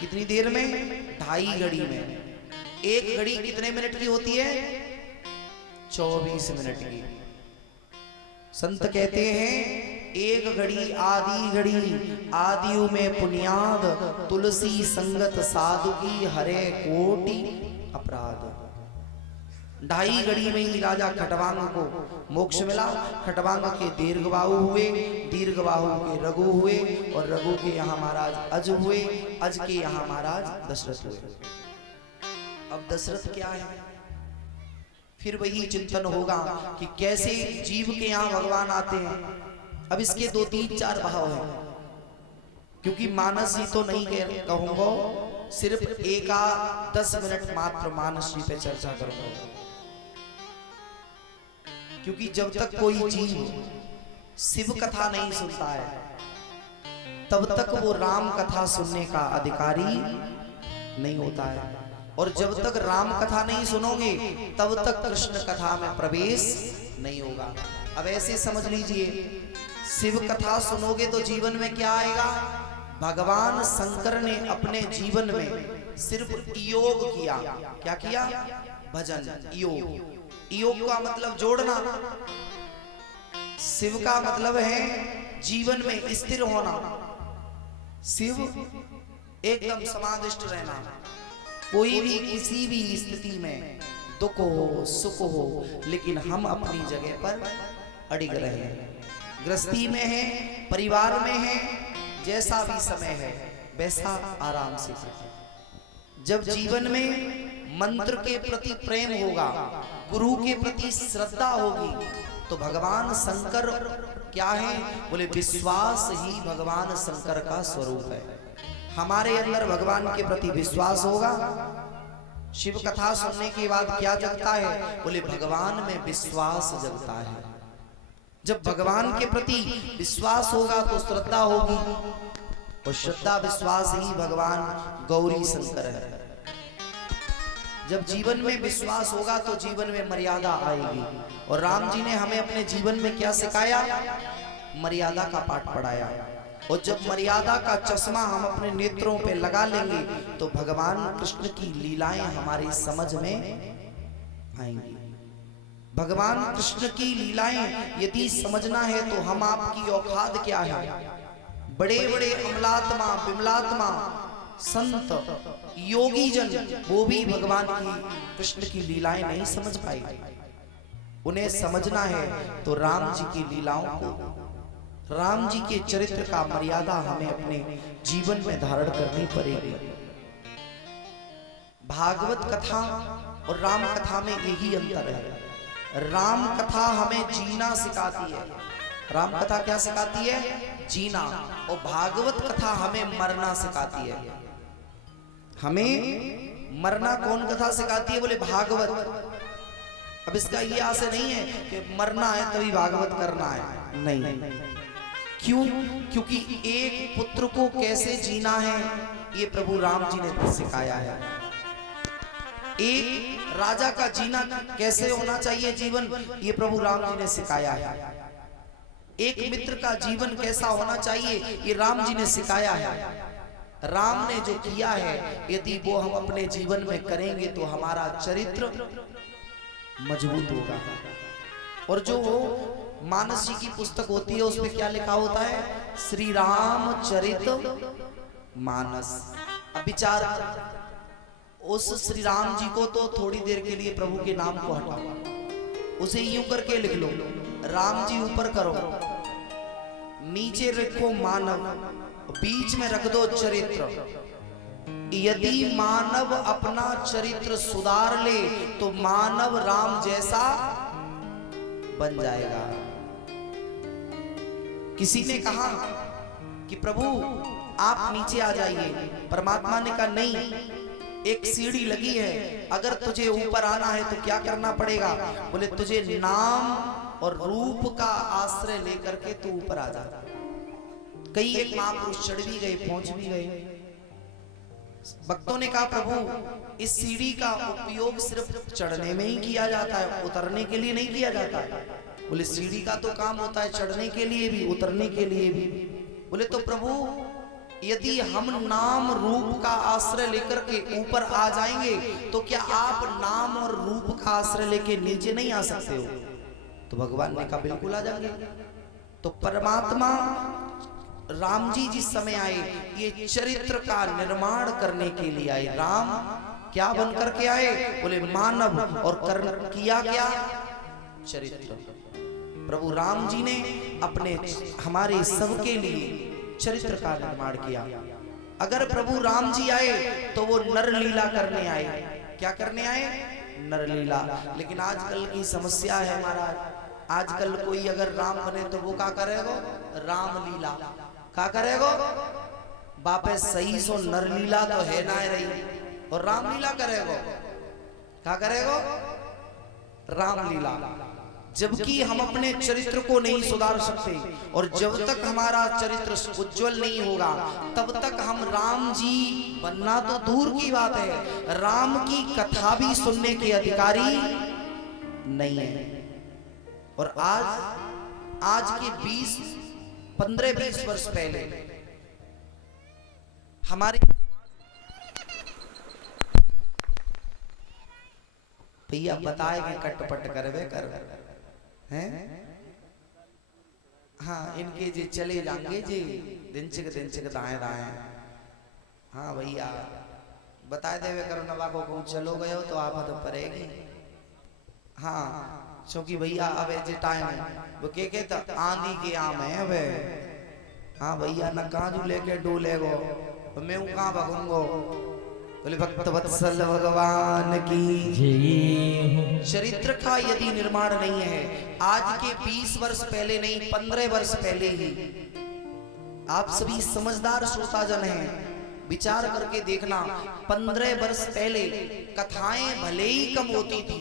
कितनी देर में? 2.5 घड़ी में। एक घड़ी कितने मिनट की होती है? 24 मिनट की। संत कहते हैं एक घड़ी आदि घड़ी, आदियु में पुण्याद, तुलसी संगत साधु की हरे कोटि अपराध। 2.5 घड़ी में ही राजा खटवांग को मोक्ष मिला। खटवांग के दीर्घबाहु हुए, दीर्घबाहु के रघु हुए, और रघु के यहाँ महाराज अज हुए, अज के यहाँ महाराज दशरथ हुए। अब दशरथ क्या है? फिर वही चिंतन होगा कि कैसे जीव के यहाँ भगवान आते हैं। अब इसके 2, 3, 4 भाव हैं, क्योंकि मानस ही तो नहीं कहूंगा, सिर्फ 10 मिनट मात्र मानस जी पे चर्चा करूंगा। क्योंकि जब तक कोई जीव शिव कथा नहीं सुनता है तब तक वो राम कथा सुनने का अधिकारी नहीं होता है, और जब तक राम कथा नहीं सुनोगे तब तक कृष्ण कथा में प्रवेश नहीं होगा। अब ऐसे समझ लीजिए, शिव कथा सुनोगे तो जीवन में क्या आएगा? भगवान शंकर ने अपने जीवन में सिर्फ योग किया। क्या किया? भजन, योग। योग का मतलब जोड़ना, शिव का मतलब है जीवन में स्थिर होना। शिव एकदम समाधिष्ट रहना। कोई भी किसी भी स्थिति में दुख हो सुख हो, लेकिन हम अपनी जगह पर अड़िग रहे। गृहस्थी में है, परिवार में है, जैसा भी समय है वैसा आराम से करें। जब जीवन में मंत्र के प्रति प्रेम होगा, गुरु के प्रति श्रद्धा होगी, तो भगवान शंकर क्या है? बोले विश्वास ही भगवान शंकर का स्वरूप है। हमारे अंदर भगवान के प्रति विश्वास होगा। शिव कथा सुनने के बाद क्या जगता है? बोले भगवान में विश्वास जगता है। जब भगवान के प्रति विश्वास होगा तो श्रद्धा होगी, और श्रद्धा विश्वास ही भगवान गौरी शंकर है। जब जीवन में विश्वास होगा तो जीवन में मर्यादा आएगी। और राम जी ने हमें अपने जीवन में क्या सिखाया? मर्यादा का पाठ पढ़ाया। और जब मर्यादा का चश्मा हम अपने नेत्रों पे लगा लेंगे तो भगवान कृष्ण की लीलाएं हमारी समझ में आएंगी। भगवान कृष्ण की लीलाएं यदि समझना है तो हम आपकी औकात क्या है? बड़े बड़े अमलात्मा विमलात्मा संत योगी जन, वो भी भगवान की कृष्ण की लीलाएं नहीं समझ पाए। उन्हें समझना है तो राम जी की लीलाओं को, राम जी के चरित्र का मर्यादा हमें अपने जीवन में धारण करनी पड़ेगी। भागवत कथा और राम कथा में यही अंतर है। राम कथा हमें जीना सिखाती है। राम कथा क्या सिखाती है? जीना। और भागवत कथा हमें मरना सिखाती है। हमें मरना कौन कथा सिखाती है? बोले भागवत। अब इसका ये आशय नहीं है कि मरना है तभी भागवत करना है, नहीं। क्यों? क्योंकि एक पुत्र को कैसे जीना है ये प्रभु राम जी ने सिखाया है। एक राजा का जीना कैसे होना चाहिए जीवन, ये प्रभु राम जी ने सिखाया है। एक मित्र का जीवन कैसा होना चाहिए, ये राम जी ने सिखाया है। राम ने जो किया है यदि वो हम अपने जीवन में करेंगे तो हमारा चरित्र मजबूत होगा। और जो मानस जी की पुस्तक होती है उसमें क्या लिखा होता है? श्री राम चरित मानस। अब विचार, उस श्री राम जी को तो थोड़ी देर के लिए प्रभु के नाम को हटाओ, उसे यूं करके लिख लो, राम जी ऊपर करो, नीचे रखो मानव, बीच में रख दो चरित्र। यदि मानव अपना चरित्र सुधार ले तो मानव राम जैसा बन जाएगा। किसी ने कहा कि प्रभु आप नीचे आ जाइए। परमात्मा ने कहा नहीं, एक सीढ़ी लगी है, अगर तुझे ऊपर आना है तो क्या करना पड़ेगा? बोले तुझे नाम और रूप का आश्रय लेकर के तू ऊपर आ जा। कई एक महापुरुष चढ़ भी गए, पहुंच भी गए। भक्तों ने कहा प्रभु इस सीढ़ी का उपयोग सिर्फ चढ़ने में ही किया जाता है, उतरने के लिए नहीं किया जाता है। बोले सीढ़ी का तो काम होता है चढ़ने के लिए भी, उतरने के लिए भी। बोले तो प्रभु यदि हम नाम रूप का आश्रय लेकर के ऊपर आ जाएंगे तो क्या आप नाम और रूप का आश्रय लेके नीचे नहीं आ सकते हो? तो भगवान ने कहा बिल्कुल आ जाएंगे। तो परमात्मा राम जी जिस समय आए ये चरित्र का निर्माण करने के लिए आए। राम क्या बन करके आए? बोले मानव। और किया क्या? चरित्र। प्रभु राम जी ने अपने हमारे सबके लिए चरित्र का निर्माण किया। अगर प्रभु राम जी आए तो वो नर लीला करने आए। क्या करने आए? नर लीला। लेकिन आजकल की समस्या है महाराज, आजकल कोई अगर राम बने तो वो क्या करेगा? राम लीला। क्या करेगा? बापे सही सो नर लीला तो है ना रही, और राम लीला करेगा। क्या करेगा? राम लीला। जबकि हम अपने चरित्र को नहीं सुधार सकते, और जब तक हमारा चरित्र उज्जवल नहीं होगा तब तक हम राम जी बनना तो दूर की बात है, राम की कथा भी सुनने के अधिकारी नहीं है। और आज के 15-20 वर्ष पहले हमारे भैया बताए कि कटपट करवे कर हैं। हाँ इनके जे चले जाएंगे जे दिन चिक दाएं दाएं। हाँ भैया बताए देवे करो नवा को कहूँ चलो गए हो तो आप तो पड़ेगी। हाँ क्योंकि भैया अब जे टाइम वो के कहता आंधी के आम है अब। हाँ भैया न काजू लेके डोले गो मैं हूँ कहाँ भगूंगो। बोले भक्त वत्सल भगवान की। चरित्र का यदि निर्माण नहीं है आज के 20 वर्ष पहले नहीं 15 वर्ष पहले ही आप सभी समझदार श्रोताजन हैं विचार करके देखना 15 वर्ष पहले कथाएं भले ही कम होती थी,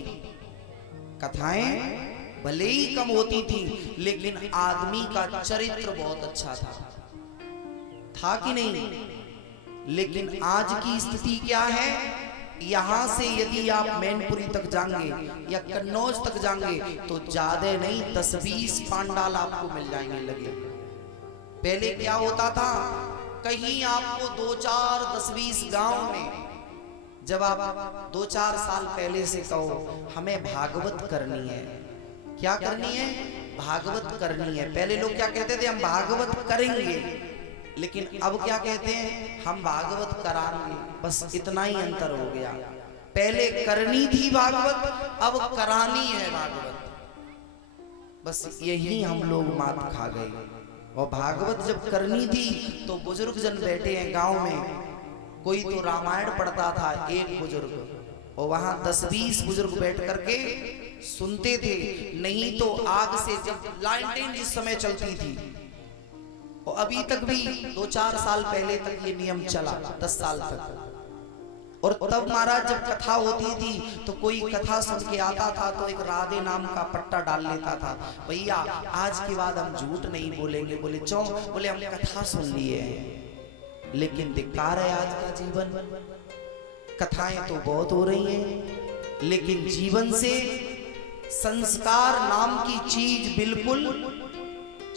कथाएं भले ही कम होती थी लेकिन आदमी का चरित्र बहुत अच्छा था कि नहीं। लेकिन आज की स्थिति क्या है, यहां से यदि आप मैनपुरी तक जाएंगे या कन्नौज तक जाएंगे तो ज्यादा नहीं 10-20 पांडाल आपको मिल जाएंगे लगे। पहले क्या होता था कहीं आपको 2-4 10-20 गांव में जब आप 2-4 साल पहले से कहो हमें भागवत करनी है, क्या करनी है भागवत करनी है। पहले लोग क्या कहते थे हम भागवत करेंगे, लेकिन अब क्या कहते हैं हम भागवत कराएंगे। बस इतना ही अंतर हो गया। पहले करनी थी भागवत अब करानी है भागवत। बस यही हम लोग मात खा गए। और भागवत जब करनी थी तो बुजुर्ग जन बैठे हैं गांव में, कोई तो रामायण पढ़ता था एक बुजुर्ग और वहां 10-20 बुजुर्ग बैठ करके सुनते थे। नहीं तो आग से जब लालटेन जिस समय चलती थी और अभी तक भी 2-4 साल पहले तक ये नियम चला 10 साल तक। और तब महाराज जब कथा होती थी तो कोई कथा सुन के आता था तो एक राधे नाम का पट्टा डाल लेता था। भैया आज के बाद हम झूठ नहीं बोलेंगे। बोले क्यों? बोले हम कथा सुन लिए हैं। लेकिन धिक्कार है आज का जीवन, कथाएं तो बहुत हो रही हैं लेकिन जीवन से संस्कार नाम की चीज बिल्कुल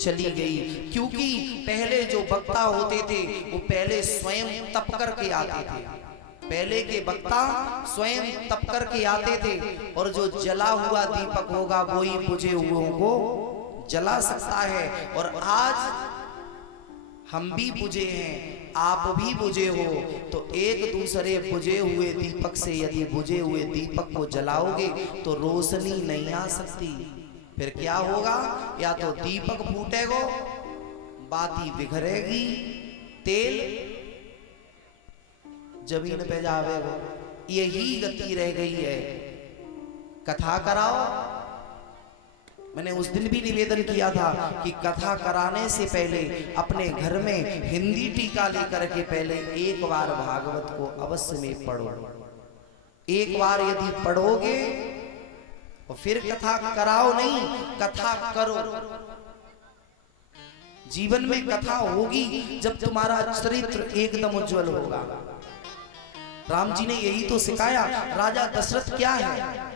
चली गई। क्योंकि पहले जो वक्ता होते थे वो पहले स्वयं तप करके आते थे। पहले के वक्ता स्वयं तप करके आते थे और जो जला हुआ दीपक होगा वो ही बुझे हुओं को जला सकता है। और आज हम भी बुझे हैं, आप भी बुझे हो, तो एक दूसरे बुझे हुए दीपक से यदि बुझे हुए दीपक को जलाओगे तो रोशनी नहीं आ सकती। फिर क्या होगा? या तो दीपक फूटेगा, बाती बिखरेगी, तेल जमीन पे जावेगा। यही गति रह गई है। कथा कराओ। मैंने उस दिन भी निवेदन किया था कि कथा कराने से पहले अपने घर में हिंदी टीका लेकर के पहले एक बार भागवत को अवश्य में पढ़ो। एक बार यदि पढ़ोगे और फिर कथा कराओ नहीं, कथा करो। जीवन में कथा होगी जब तुम्हारा चरित्र एकदम उज्जवल होगा। राम जी ने यही तो सिखाया। राजा दशरथ क्या है?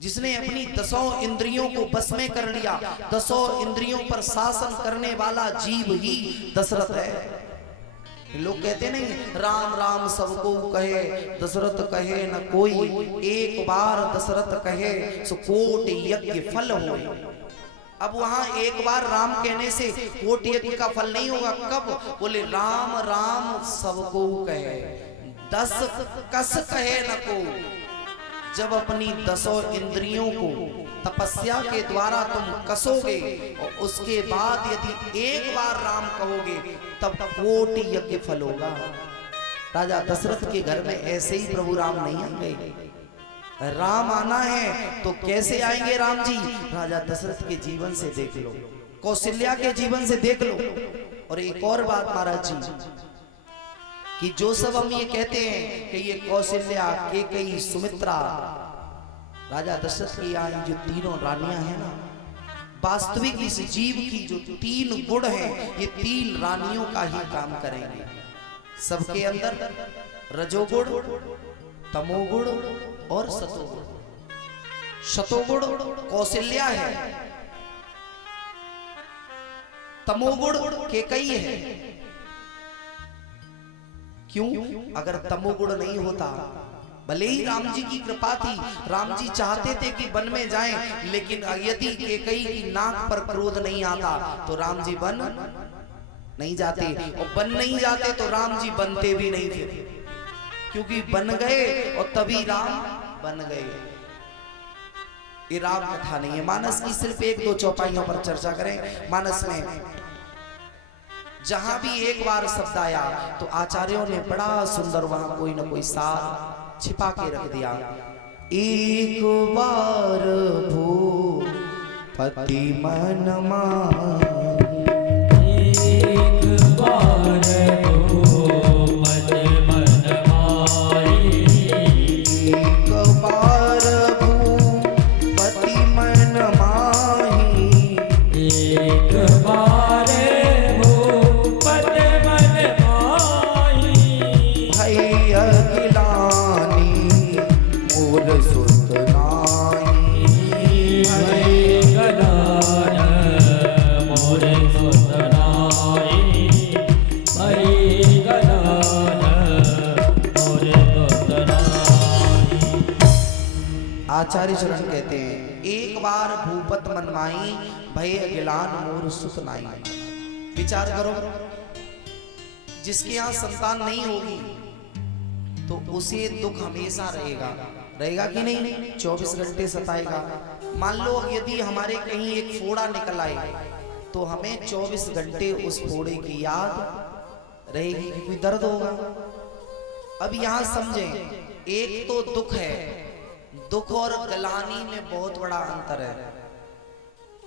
जिसने अपनी 10 इंद्रियों को बस में कर लिया। 10 इंद्रियों पर शासन करने वाला जीव ही दशरथ है। लोग कहते नहीं राम राम सबको कहे दशरथ कहे न कोई, एक बार दशरथ कहे सो कोट यज्ञ फल हो। अब वहां एक बार राम कहने से कोट यज्ञ का फल नहीं होगा। कब? बोले राम राम सबको कहे 10 कस कहे न को। जब अपनी 10 इंद्रियों को तपस्या के द्वारा तुम कसोगे और उसके बाद यदि एक बार राम कहोगे तब कोटि यज्ञ फल होगा। राजा दशरथ के घर में ऐसे ही प्रभु राम नहीं आएंगे। राम आना है तो कैसे आएंगे राम जी? राजा दशरथ के जीवन से देख लो, कौशल्या के जीवन से देख लो। और एक और बात महाराज जी कि जो सब हम ये कहते हैं कि ये कौशल्या, कैकेयी, सुमित्रा, राजा दशरथ की यहाँ जो तीनों रानियां हैं ना, वास्तविक इस जीव की जो 3 गुण हैं ये 3 रानियों का ही काम करेंगे। सबके अंदर रजोगुण, तमोगुण और सतोगुण। सतोगुण कौशल्या है, तमोगुण कैकेयी है। क्यों? अगर तमोगुण नहीं होता, भले ही राम जी की कृपा थी, राम जी चाहते थे कि वन में जाएं, लेकिन यदि कैकेयी की नाक पर क्रोध नहीं आता तो राम जी वन नहीं जाते, और बन नहीं जाते तो राम जी बनते भी नहीं थे, क्योंकि बन गए और तभी राम बन गए। ये राम कथा नहीं है। मानस की सिर्फ एक दो चौपाइयों पर चर्चा करें। मानस में जहां भी एक बार शब्द आया तो आचार्यों ने बड़ा सुंदर वहां कोई ना कोई सार छिपा के रख दिया। एक बार भूपति मन माही, एक बार भूपति मन माही, एक बार भूपति मन माही, एक बार भूपति मन माही, भई अगिलानी मोर सुत नाई, भई गदान मोर सुत नाई, भई गदान मोर सुत नाई। आचार्य चरण कहते हैं एक बार भूपत मनमाई, भय अगिलान मोर सुत नाई। विचार करो, जिसके यहाँ संतान नहीं होगी तो उसे दुख हमेशा रहेगा, रहेगा कि नहीं? 24 घंटे सताएगा। मान लो यदि हमारे कहीं एक फोड़ा निकल आए तो हमें 24 घंटे उस फोड़े की याद रहेगी, क्योंकि दर्द होगा। अब यहाँ समझें, एक तो दुख है, दुख और गलानी में बहुत बड़ा अंतर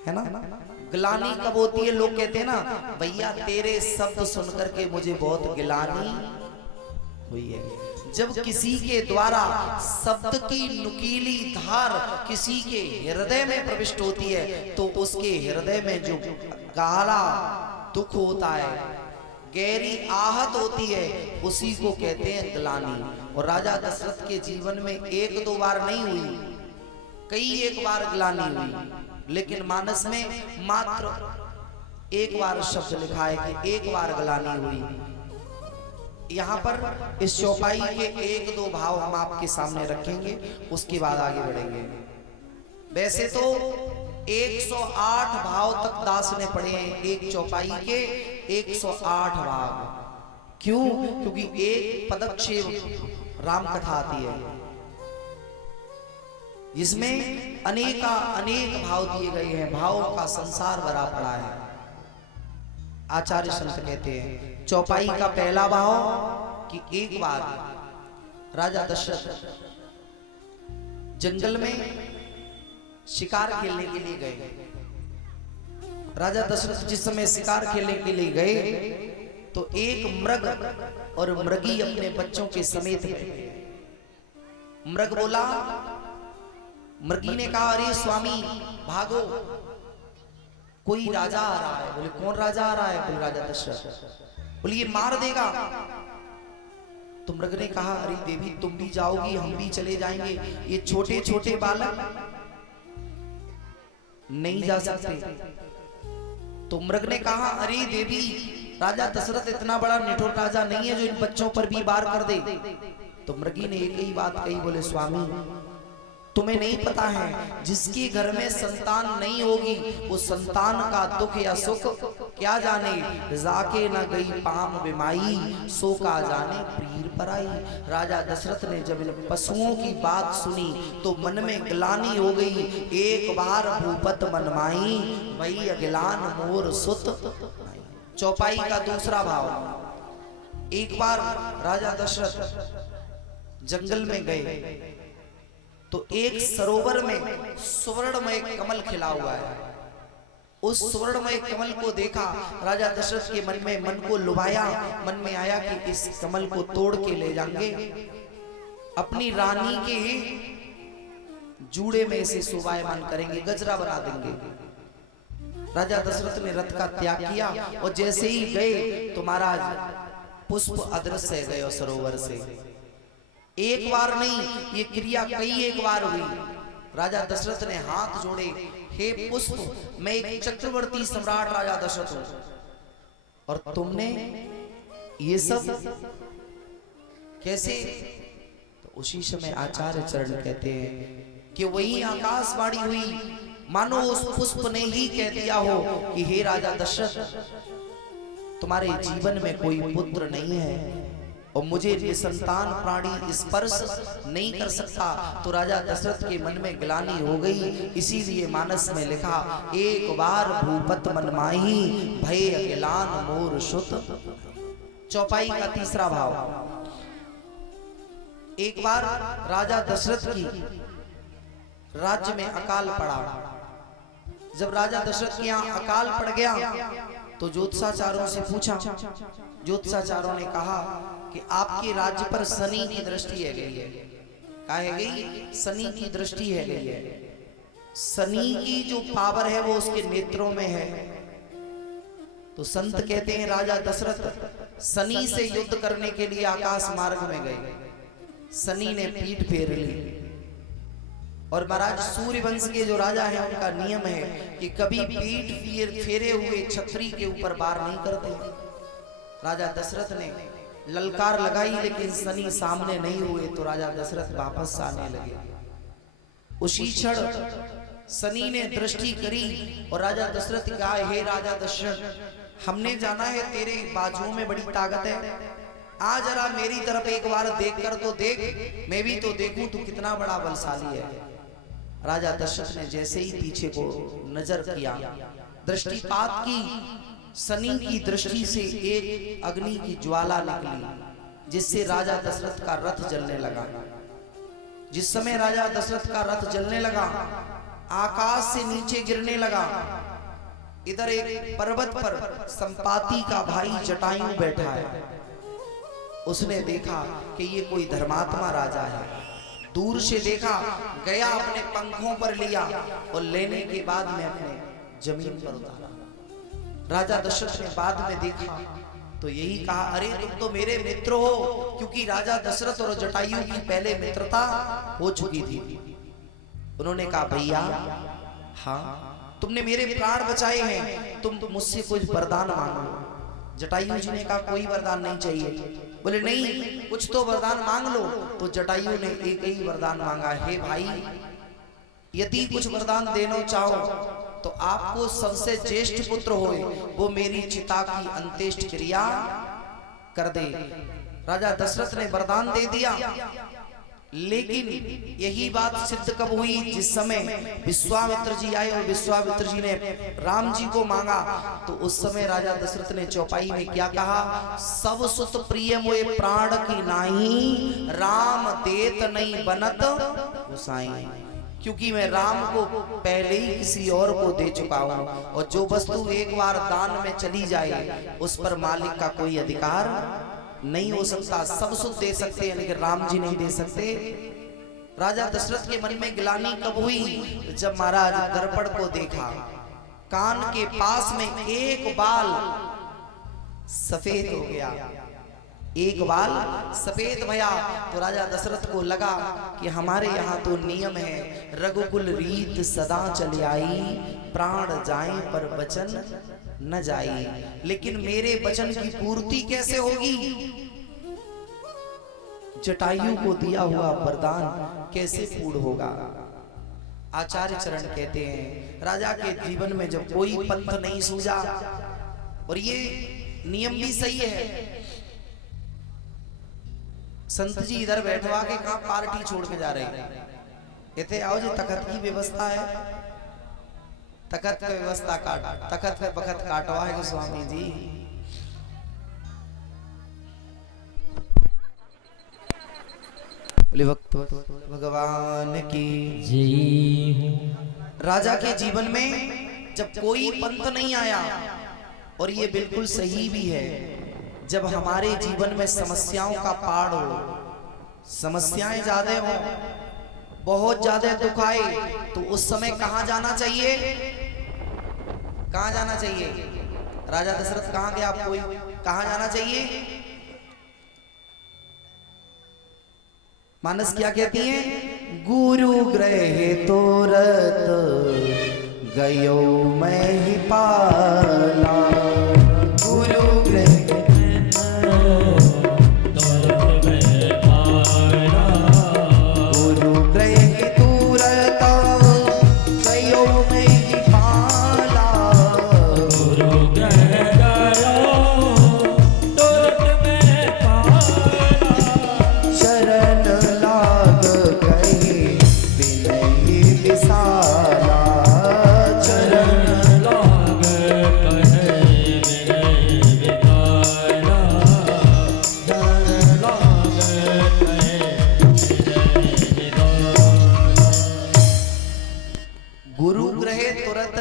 है ना? गिलानी कब होती है? लोग कहते हैं ना, भैया तेरे शब्द सुनकर के मुझे बहुत गिलानी हुई है। जब किसी के द्वारा शब्द की नुकीली धार किसी के हृदय में प्रविष्ट होती है तो उसके हृदय में जो गहरा दुख होता है, गहरी आहत होती है, उसी को कहते हैं गिलानी। और राजा दशरथ के जीवन में एक दो बार नहीं हुई, कई एक बार गिलानी हुई, लेकिन मानस में मात्र एक बार शब्द लिखा है कि एक बार गिलानी हुई। यहाँ पर इस चौपाई के एक दो भाव हम आपके सामने रखेंगे, उसके बाद आगे बढ़ेंगे। वैसे तो 108 भाव तक दास ने पढ़े हैं एक चौपाई के, 108 भाव। क्यों? क्योंकि एक पदक्षेप राम कथा आती है जिसमें अनेक भाव दिए गए हैं, भावों का संसार भरा पड़ा है। आचार्य संत कहते हैं चौपाई का पहला भाव कि एक बार राजा दशरथ जंगल में शिकार खेलने के लिए गए। राजा दशरथ जिस समय शिकार खेलने के लिए गए तो एक मृग और मृगी अपने बच्चों के समेत गए। मृग बोला, मृगी ने कहा, अरे स्वामी भागो, कोई राजा आ रहा है। बोले कौन राजा आ रहा है? बोले राजा दशरथ। बोले ये मार देगा। तो मृग ने कहा, अरे देवी तुम भी जाओगी, हम भी चले जाएंगे, ये छोटे छोटे बालक नहीं जा सकते। तो मृग ने कहा, अरे देवी राजा दशरथ इतना बड़ा निठुर राजा नहीं है जो इन बच्चों पर भी वार कर दे। तो मृगी ने एक ही बात कही, बोले स्वामी तुम्हें नहीं पता है जिसके घर में संतान नहीं होगी वो संतान का दुख या सुख क्या जाने। जाके न गई पाम बिमाई, सो का जाने प्रीर पराई। राजा दशरथ ने जब इन पशुओं की बात सुनी तो मन में ग्लानि हो गई। एक बार भूपत मनमाई, वही अगिलान मोर सुत। चौपाई का दूसरा भाव, एक बार राजा दशरथ जंगल में गए तो एक सरोवर में सुवर्णमय कमल खिला हुआ है। उस सुवर्णमय कमल को देखा, राजा दशरथ के मन को लुभाया। मन में आया कि इस कमल को तोड़ के ले जाएंगे, अपनी रानी के जूड़े में इसे शोभायमान करेंगे, गजरा बना देंगे। राजा दशरथ ने रथ का त्याग किया और जैसे ही गए तो महाराज पुष्प अदृश्य गए सरोवर से। एक बार नहीं, ये क्रिया कई एक बार हुई। राजा दशरथ ने हाथ जोड़े, हे पुष्प मैं एक चक्रवर्ती सम्राट राजा दशरथ हूं और तुमने ये सब कैसे? तो उसी समय आचार्य चरण कहते हैं कि वही आकाशवाणी हुई, मानो उस पुष्प ने ही कह दिया हो कि हे राजा दशरथ तुम्हारे जीवन में कोई पुत्र नहीं है और मुझे निसंतान प्राणी स्पर्श नहीं कर सकता। तो राजा दशरथ के मन में ग्लानि हो गई, इसीलिए मानस में लिखा, एक बार भूपत मन माही भय अगिलान मोर सुत। चौपाई का तीसरा भाव। एक बार राजा दशरथ की राज्य में अकाल पड़ा। जब राजा दशरथ के यहाँ अकाल पड़ गया तो ज्योतिषाचार्यों से पूछा। ज्योतिषाचार्यों ने कहा कि आपके राज्य पर शनि की दृष्टि है गई है। क्या है गई? शनि की दृष्टि है गई है। शनि की जो पावर है वो उसके नेत्रों में है। तो संत कहते हैं राजा दशरथ शनि से युद्ध करने के लिए आकाश मार्ग में गए। शनि ने पीठ फेर ली। और महाराज सूर्य वंश के जो राजा हैं उनका नियम है कि कभी पीठ फेरे हुए छतरी के ऊपर वार नहीं करते। राजा दशरथ ने ललकार लगाई लेकिन शनि सामने नहीं हुए तो राजा दशरथ वापस आने लगे। उसी क्षण शनि ने दृष्टि करी और राजा दशरथ कहा, हे राजा दशरथ, हमने जाना है तेरे बाजुओं में बड़ी ताकत है, आ जरा मेरी तरफ एक बार देख कर तो देख, मैं भी तो देखूं तू कितना बड़ा बलशाली है। राजा दशरथ ने जैसे ही पीछे को नजर किया, दृष्टिपात की, शनि की दृष्टि से एक अग्नि की ज्वाला निकली जिससे राजा दशरथ का रथ जलने लगा। जिस समय राजा दशरथ का रथ जलने लगा, आकाश से नीचे गिरने लगा। इधर एक पर्वत पर संपाति का भाई जटायु बैठा है। उसने देखा कि ये कोई धर्मात्मा राजा है। दूर से देखा, गया अपने पंखों पर लिया और लेने के बाद में अपने जमीन पर उतारा। राजा दशरथ ने बाद में देखा तो यही कहा, अरे तुम तो मेरे मित्र हो, क्योंकि राजा दशरथ और जटायु की पहले मित्रता हो चुकी थी। उन्होंने कहा, भैया हाँ, तुमने मेरे प्राण बचाए हैं, तुम मुझसे कुछ वरदान मांगो। जटायु जी ने कहा, कोई वरदान नहीं चाहिए। बोले नहीं, कुछ तो वरदान मांग लो। तो जटायु ने एक ही वरदान मांगा, हे भाई, यदि कुछ वरदान देना चाहो तो आपको सबसे ज्येष्ठ पुत्र होए वो मेरी चिता की अंत्येष्ट क्रिया कर दे। राजा दशरथ ने वरदान दे दिया, लेकिन यही बात सिद्ध कब हुई? जिस समय विश्वामित्र जी आए और विश्वामित्र जी ने राम जी को मांगा तो उस समय राजा दशरथ ने चौपाई में क्या कहा, सब सुत प्रिय मोए प्राण की नाही, राम देत नहीं बनत गोसाई। क्योंकि मैं राम को पहले ही किसी और को दे चुका हूं और जो वस्तु एक बार दान में चली जाए उस पर मालिक का कोई अधिकार नहीं हो सकता। सब सुख दे सकते हैं लेकिन राम जी नहीं दे सकते। राजा दशरथ के मन में ग्लानि कब हुई? जब महाराज दर्पण को देखा, कान के पास में एक बाल सफेद हो गया, एक बाल सफेद भया। तो राजा दशरथ को लगा कि हमारे यहाँ तो नियम है, रघुकुल रीत सदा चली आई, प्राण जाए पर वचन न जाए, लेकिन मेरे वचन की पूर्ति कैसे होगी? जटायु को दिया हुआ वरदान कैसे पूर्ण होगा? आचार्य चरण कहते हैं, राजा के जीवन में जब कोई पंथ नहीं सूझा, और ये नियम भी सही है, संत जी इधर बैठवा के कहां पार्टी छोड़ के जा रहे हैं, कहते आओ जी तखत की व्यवस्था है, तखत पे व्यवस्था काट, तखत पे बखत काटवाएगा स्वामी जी। भक्त भगवान की जी। राजा के जीवन में जब कोई पंथ नहीं आया, और ये बिल्कुल सही भी है, जब हमारे जीवन में समस्याओं का पहाड़ हो, समस्याएं ज्यादा हो, बहुत ज्यादा दुख आए, तो उस समय कहां जाना चाहिए? कहां जाना चाहिए? राजा दशरथ कहां गया? आप कोई कहां जाना चाहिए? मानस क्या कहती है? गुरु ग्रह तोरत गयो मैं ही पाला, गुरु ग्रह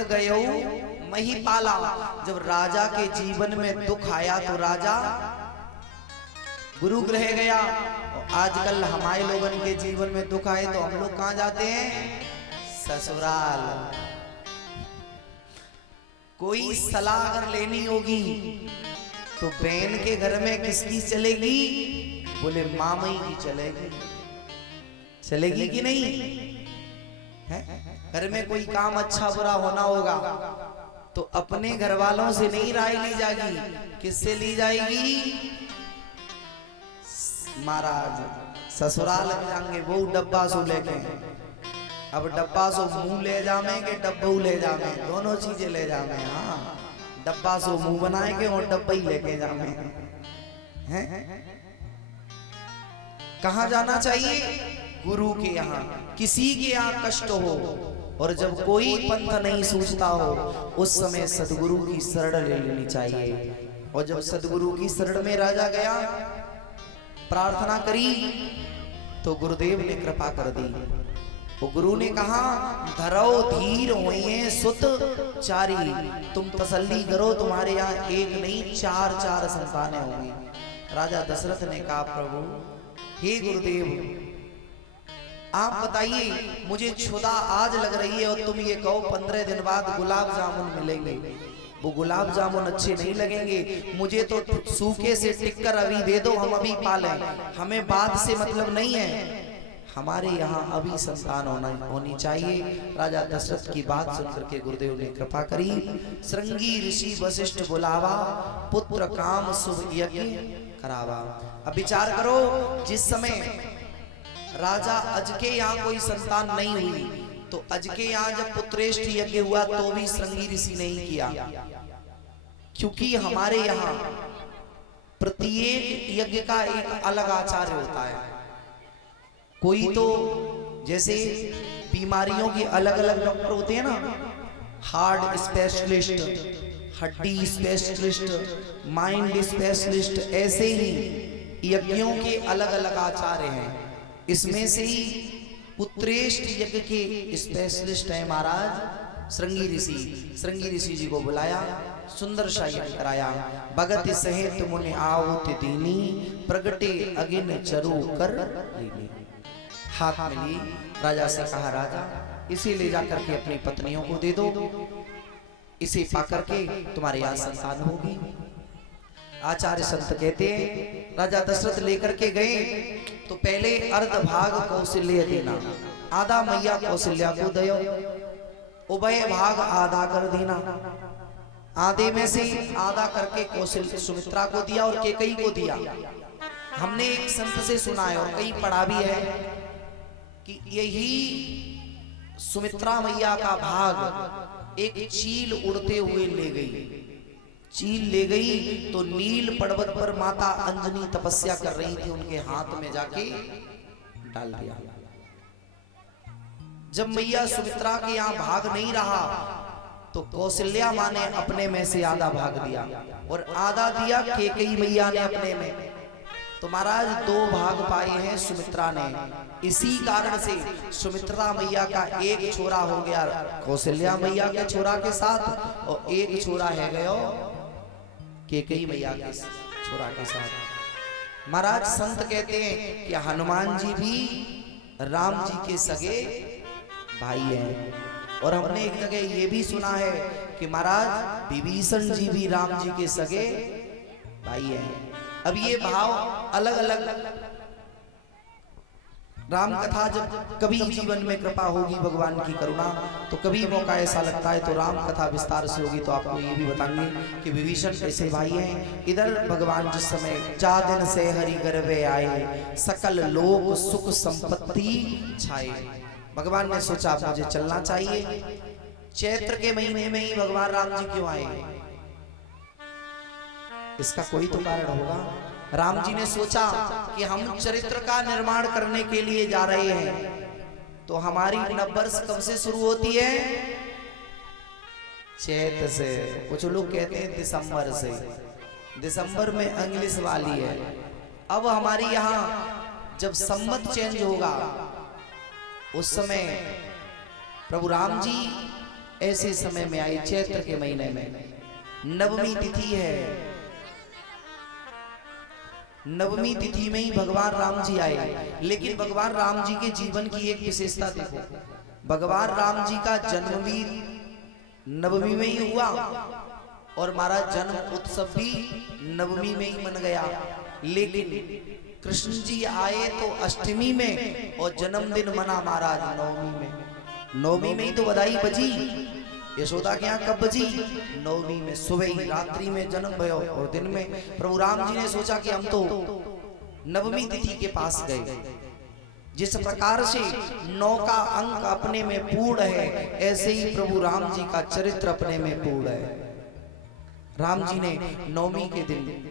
गयो मही पाला। जब राजा के जीवन में दुख आया तो राजा गुरु गृह गया। आजकल हमारे लोगन के जीवन में दुख आए तो हम लोग कहाँ जाते हैं? ससुराल। कोई सलाह अगर लेनी होगी तो बहन के घर में किसकी चलेगी? बोले मामई की चलेगी। चलेगी कि नहीं है? घर में कोई काम अच्छा बुरा होना होगा तो अपने घर वालों से नहीं राय ली जाएगी, किससे ली जाएगी? महाराज ससुराल में जाएंगे वो डब्बा सो लेके। अब डब्बा सो मुंह ले जामे के डब्बू ले जामे, दोनों चीजें ले जामे। हाँ, डब्बा सो मुंह बनाएंगे और डब्बा ही लेके जामे। हैं? कहाँ जाना चाहिए? गुरु के यहाँ। किसी के यहाँ कष्ट हो और जब कोई पंथ नहीं सूझता हो उस समय सदगुरु की शरण ले लेनी चाहिए। और जब सदगुरु की शरण में राजा गया, प्रार्थना करी तो गुरुदेव ने कृपा कर दी। वो गुरु ने कहा धरो धीर होइए सुत चारी। तुम तसल्ली करो, तुम्हारे यहाँ एक नहीं चार चार संतानें होंगी। राजा दशरथ ने कहा प्रभु हे गुरुदेव आप बताइए, मुझे क्षुधा आज लग रही है और तुम ये कहो 15 दिन बाद गुलाब जामुन मिलेंगे। वो गुलाब जामुन अच्छे नहीं लगेंगे, मुझे तो सूखे से टिक्कर अभी दे दो, हम अभी पालें। हमें बात से मतलब नहीं है, हमारे यहाँ अभी संतान होनी चाहिए। राजा दशरथ की बात सुनकर के गुरुदेव ने कृपा करी। श्रृंगी ऋषि वशिष्ठ बुलावा, पुत्र काम शुभ यज्ञ करावा। अब विचार करो, जिस समय राजा अज के यहाँ कोई संतान नहीं हुई तो अज के यहाँ जब पुत्रेष्ठ यज्ञ हुआ तो भी श्रृंगी ऋषि नहीं किया, क्योंकि हमारे यहाँ प्रत्येक यज्ञ का एक अलग आचार्य होता है। कोई तो जैसे बीमारियों के अलग अलग डॉक्टर होते हैं ना, हार्ट स्पेशलिस्ट, हड्डी स्पेशलिस्ट, माइंड स्पेशलिस्ट, ऐसे ही यज्ञों के अलग अलग आचार्य हैं। इसमें से ही पुत्रेष्ठ यज्ञ के स्पेशलिस्ट हैं महाराज श्रृंगी ऋषि। श्रृंगी ऋषि जी को बुलाया, सुंदर सा यज्ञ कराया। भगत सहित मुनि आहुति दीनी, प्रगटे अगिन चरु कर लीनी। हाथ में ली, राजा से कहा राजा इसे ले जाकर के अपनी पत्नियों को दे दो, इसे पाकर के तुम्हारे यहाँ संतान होगी। आचार्य संत कहते हैं राजा दशरथ लेकर के गए तो पहले अर्ध भाग कौशल्य देना, आधा मैया कौशल्या को दयो, उभय भाग आधा कर देना। आधे में से आधा करके कौशल्य सुमित्रा को दिया और केकई को दिया। हमने एक संत से सुना है और कहीं पढ़ा भी है कि यही सुमित्रा मैया का भाग एक चील उड़ते हुए ले गई। चील ले गई तो नील पर्वत पर माता अंजनी तपस्या कर रही थी, उनके हाथ में जाके डाल दिया। जब मैया सुमित्रा के यहाँ भाग नहीं रहा तो कौशल्या माँ ने अपने में से आधा भाग दिया और आधा दिया केकई मैया ने अपने में। तो महाराज 2 भाग पाए हैं सुमित्रा ने। इसी कारण से सुमित्रा मैया का एक छोरा हो गया कौशल्या मैया के छोरा के साथ और एक छोरा है गयो केकई मैया के छोरा के साथ। महाराज संत कहते हैं कि हनुमान जी भी राम जी के सगे भाई हैं। और हमने एक जगह ये भी सुना है कि महाराज विभीषण जी भी राम जी के सगे भाई हैं। अब ये भाव अलग अलग राम कथा जब कभी जीवन में कृपा होगी भगवान की करुणा तो कभी मौका ऐसा लगता है तो राम कथा विस्तार से होगी तो आपको ये भी बताएंगे कि विभीषण कैसे भाई हैं। इधर भगवान जिस समय 4 दिन से हरि गर्भे आए, सकल लोक सुख संपत्ति छाए। भगवान ने सोचा मुझे चलना चाहिए। चैत्र के महीने में ही भगवान राम जी क्यों आए? इसका कोई तो कारण होगा। राम जी ने सोचा कि हम चरित्र का निर्माण करने के लिए जा रहे हैं तो हमारी नववर्ष कब से शुरू होती है? चैत्र से। कुछ लोग कहते हैं दिसंबर से। दिसंबर में इंग्लिश वाली है। अब हमारी यहाँ जब संवत चेंज होगा उस समय प्रभु राम जी ऐसे समय में आई, चैत्र के महीने में नवमी तिथि है। नवमी तिथि में ही भगवान राम जी आए। लेकिन भगवान राम जी के जीवन की एक विशेषता देखो, भगवान राम जी का जन्म भी नवमी में ही हुआ और हमारा जन्म उत्सव भी नवमी में ही मन गया। लेकिन कृष्ण जी आए तो अष्टमी में और जन्मदिन मना महाराज नवमी में। नवमी में ही तो बधाई बजी, यशोदा के यहाँ कब बजी? नवमी में, सुबह ही, रात्रि में जन्म भयो और दिन में। प्रभु राम जी ने सोचा कि हम तो नवमी तिथि के पास गए। जिस प्रकार से 9 का अंक अपने में पूर्ण है, ऐसे ही प्रभु राम जी का चरित्र अपने में पूर्ण है। राम जी ने नवमी के दिन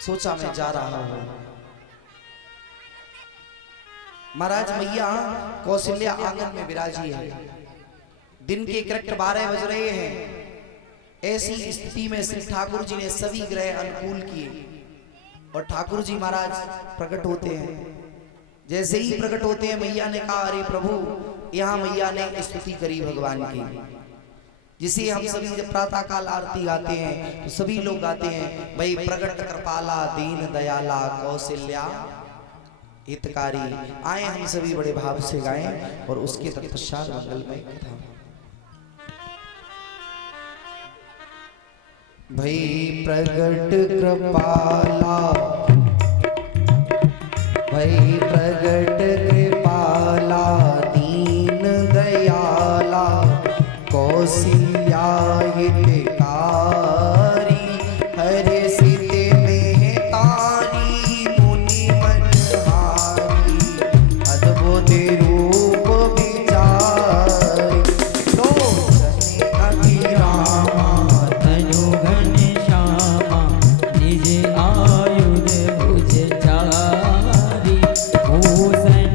सोचा मैं जा रहा हूं। महाराज मैया कौशल्या आंगन में विराजी है। दिन के करेक्ट 12 बज रहे हैं। ऐसी स्थिति में श्री ठाकुर जी ने सभी ग्रह अनुकूल किए और ठाकुर जी महाराज प्रकट होते हैं। जैसे ही प्रकट होते हैं, मैया ने कहा अरे प्रभु, यहाँ मैया ने स्तुति करी भगवान की, जिसे हम सभी जब प्रातः काल आरती गाते हैं तो सभी लोग गाते हैं, भाई प्रगट कृपाला दीन दयाला कौशल्या हितकारी। आए हम सभी बड़े भाव से गाएं और उसके तत्पश्चात मंगलमय कथा। भई प्रगट कृपाला, भई प्रगट कृपाला दीन दयाला कौशल्या हितकारी। हरे सीते में तारी मुनि मनहारी, अद्भुत रूप विचारी। तो अभिरामा तनु घन श्यामा, निज आयुध भुज चारी। भूषण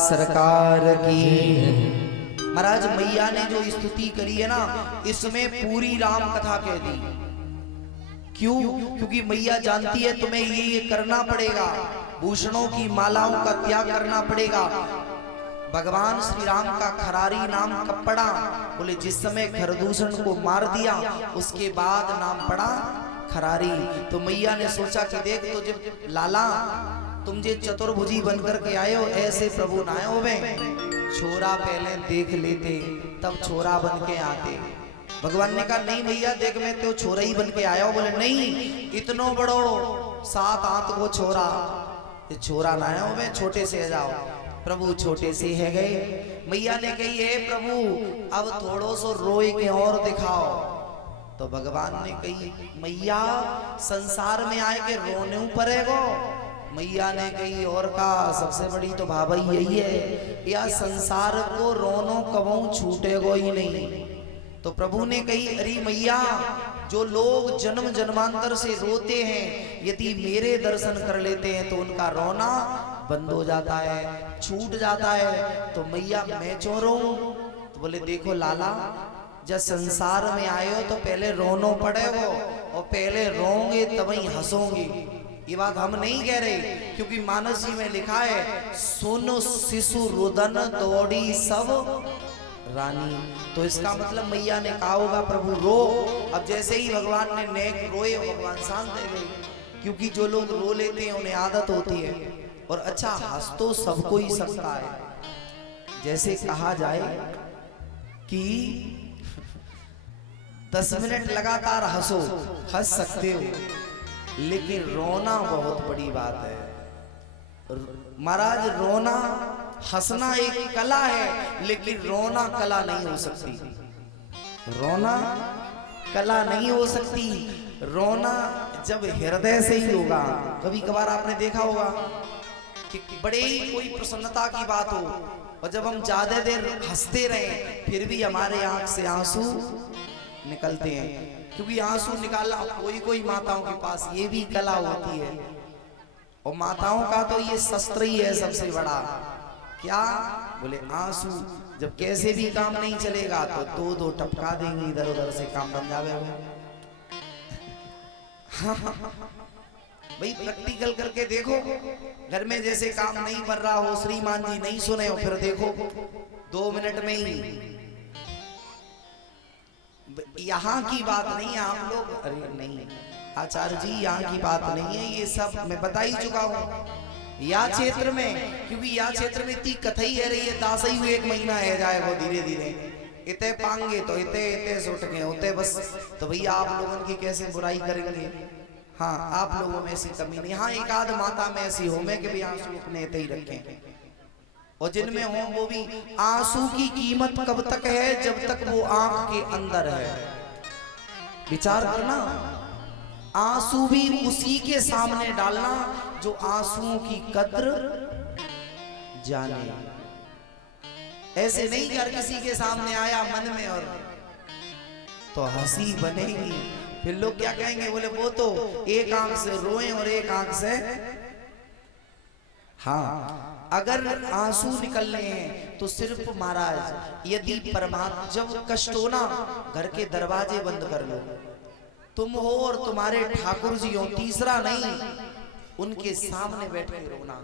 सरकार की। महाराज मैया ने जो स्तुति करी है ना, इसमें पूरी राम कथा कह दी। क्यों? क्योंकि मैया जानती है तुम्हें ये करना पड़ेगा, भूषणों की मालाओं का त्याग करना पड़ेगा। भगवान श्री राम का खरारी नाम कब पड़ा? बोले जिस समय खरदूषण को मार दिया उसके बाद नाम पड़ा खरारी। तो मैया ने सोचा कि देख तो जब लाला तुम जे चतुर्भुजी बनकर के आए हो, ऐसे प्रभु ना हो वे, छोरा पहले देख लेते तब छोरा बन के आते। भगवान ने कहा नहीं भैया देख मैं तो छोरा ही बन के आया हूं। बोले नहीं, इतनो बड़ो 7 हाथ को छोरा, ये छोरा ना हो वे, छोटे से जाओ। प्रभु छोटे से है गए। मैया ने कही हे प्रभु अब थोड़ो सो रोए के और दिखाओ। तो भगवान ने कही मैया संसार में आए के रोने पर है गो। मैया ने कही और का सबसे बड़ी तो भाभा यही है, या संसार को रोनो कबू छूटेगो ही नहीं। तो प्रभु ने कही अरे मैया जो लोग जन्म जन्मांतर से रोते हैं, यदि मेरे दर्शन कर लेते हैं तो उनका रोना बंद हो जाता है, छूट जाता है। तो मैया मैं क्यों रोऊं? तो बोले देखो लाला जब संसार में आए हो तो पहले रोनो पड़ेगा और पहले रोंगे तभी हंसोगे। ये बात हम नहीं कह रहे, क्योंकि मानस जी में लिखा है सुनो शिशु रुदन दौड़ी सब रानी। तो इसका मतलब मैया ने कहा होगा प्रभु रो। अब जैसे ही भगवान ने नेक रोए भगवान शांत हो गए, क्योंकि जो लोग रो लेते हैं उन्हें आदत होती है। और अच्छा हंस तो सबको ही सकता है। जैसे कहा जाए कि 10 मिनट लगातार हंसो, हंस सकते हो, लेकिन रोना बहुत बड़ी बात है। महाराज रोना हंसना एक कला है, लेकिन रोना कला नहीं हो सकती। रोना कला नहीं हो सकती। रोना जब हृदय से ही होगा। कभी कभार आपने देखा होगा कि बड़े ही कोई प्रसन्नता की बात हो और जब हम ज्यादा देर हंसते रहे फिर भी हमारे आंख से आंसू निकलते हैं, क्योंकि आंसू निकालना कोई कोई माताओं के पास ये भी कला होती है। और माताओं का तो ये शस्त्र ही है सबसे बड़ा। क्या? बोले आंसू जब कैसे भी काम नहीं चलेगा तो दो टपका देंगे, इधर उधर से काम बन जावे। भाई प्रैक्टिकल करके देखो, घर में जैसे काम नहीं बन रहा हो, श्रीमान जी नहीं सुने हो, फिर देखो 2 मिनट में ही। यहाँ की बात नहीं है। आप लोग अरे नहीं आचार्य जी यहाँ की बात नहीं है, ये सब मैं बता ही चुका हूँ। या क्षेत्र में, क्योंकि या क्षेत्र में इतनी कथई है रही है, दास ही 1 महीना है जाए वो धीरे धीरे इतने पांगे तो इतने सुट गए होते बस। तो भैया आप लोगों की कैसे बुराई करेंगे? हाँ आप लोगों में ऐसी कमी नहीं। हाँ एक आध माता में ऐसी हो में कि भी आंसू अपने इतने ही रखें, और जिनमें हो वो भी आंसू की कीमत कब तक है? जब तक वो आंख के अंदर है। विचार करना, आंसू भी उसी के सामने डालना जो आंसुओं की कद्र जाने। ऐसे नहीं कर किसी के सामने आया मन में और तो हंसी बनेगी, फिर लोग क्या कहेंगे? बोले वो तो एक आंख से रोए और एक आंख से। हाँ अगर आंसू निकलने हैं तो सिर्फ महाराज यदि परमात्मा जब कष्ट हो ना, घर के दरवाजे बंद कर लो। तुम हो और तुम्हारे ठाकुर जी हो, तीसरा नहीं। उनके सामने बैठ के रोना।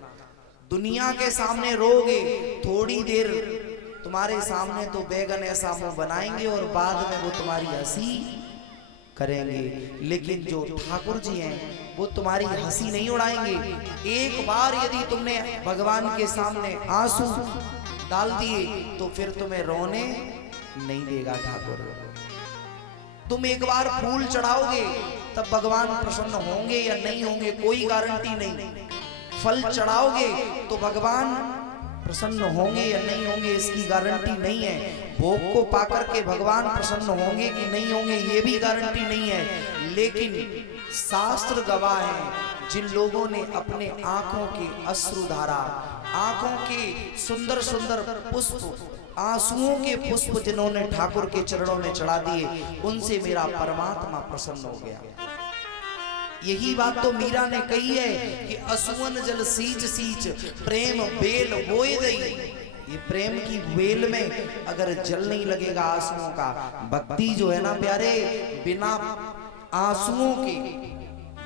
दुनिया के सामने रोगे थोड़ी देर, तुम्हारे सामने तो बैगन ऐसा मुंह बनाएंगे और बाद में वो तुम्हारी हंसी करेंगे, लेकिन जो ठाकुर जी हैं वो तुम्हारी हंसी नहीं उड़ाएंगे। एक बार यदि तुमने भगवान के सामने आंसू डाल दिए तो फिर तुम्हें रोने नहीं देगा ठाकुर। तुम एक बार फूल चढ़ाओगे तब भगवान प्रसन्न होंगे या नहीं होंगे कोई गारंटी नहीं। फल चढ़ाओगे तो भगवान प्रसन्न होंगे या नहीं होंगे इसकी गारंटी नहीं है। भोग को पाकर के भगवान प्रसन्न होंगे कि नहीं होंगे ये भी गारंटी नहीं है। लेकिन शास्त्र गवाह है, जिन लोगों ने अपने आंखों के अश्रुधारा, आंखों के सुंदर सुंदर पुष्प, आंसुओं के पुष्प जिन्होंने ठाकुर के चरणों में चढ़ा दिए, उनसे मेरा परमात्मा प्रसन्न हो गया। यही बात तो मीरा ने कही है कि असुवन जल सींच सींच प्रेम बेल बोए दई। ये प्रेम की बेल में अगर जल नहीं लगेगा आंसुओं का, भक्ति जो है ना प्यारे, बिना आंसुओं के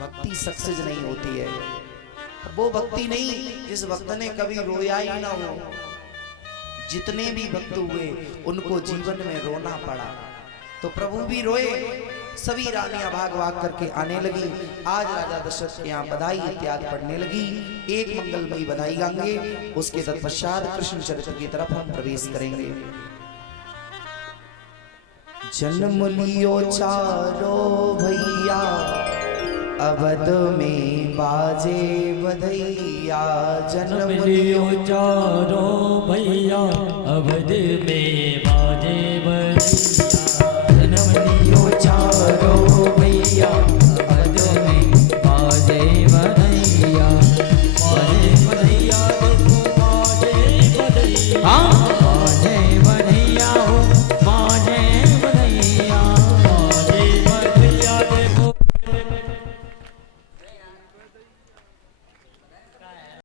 भक्ति सक्सेस नहीं होती है। वो भक्ति नहीं जिस भक्त ने कभी रोया ही ना हो। जितने भी भक्त हुए उनको जीवन में रोना पड़ा, तो प्रभु भी रोए। सभी रानियां भाग भाग करके आने लगी। आज राजा दशरथ के यहाँ बधाई इत्यादि पढ़ने लगी। एक मंगलमयी बधाई गाएंगे, उसके तत्पश्चात कृष्ण चरित्र की तरफ हम प्रवेश करेंगे। जन्म लियो चारो भैया अवध में बाजे बधैया। जन्म लियो चारों भैया अवध में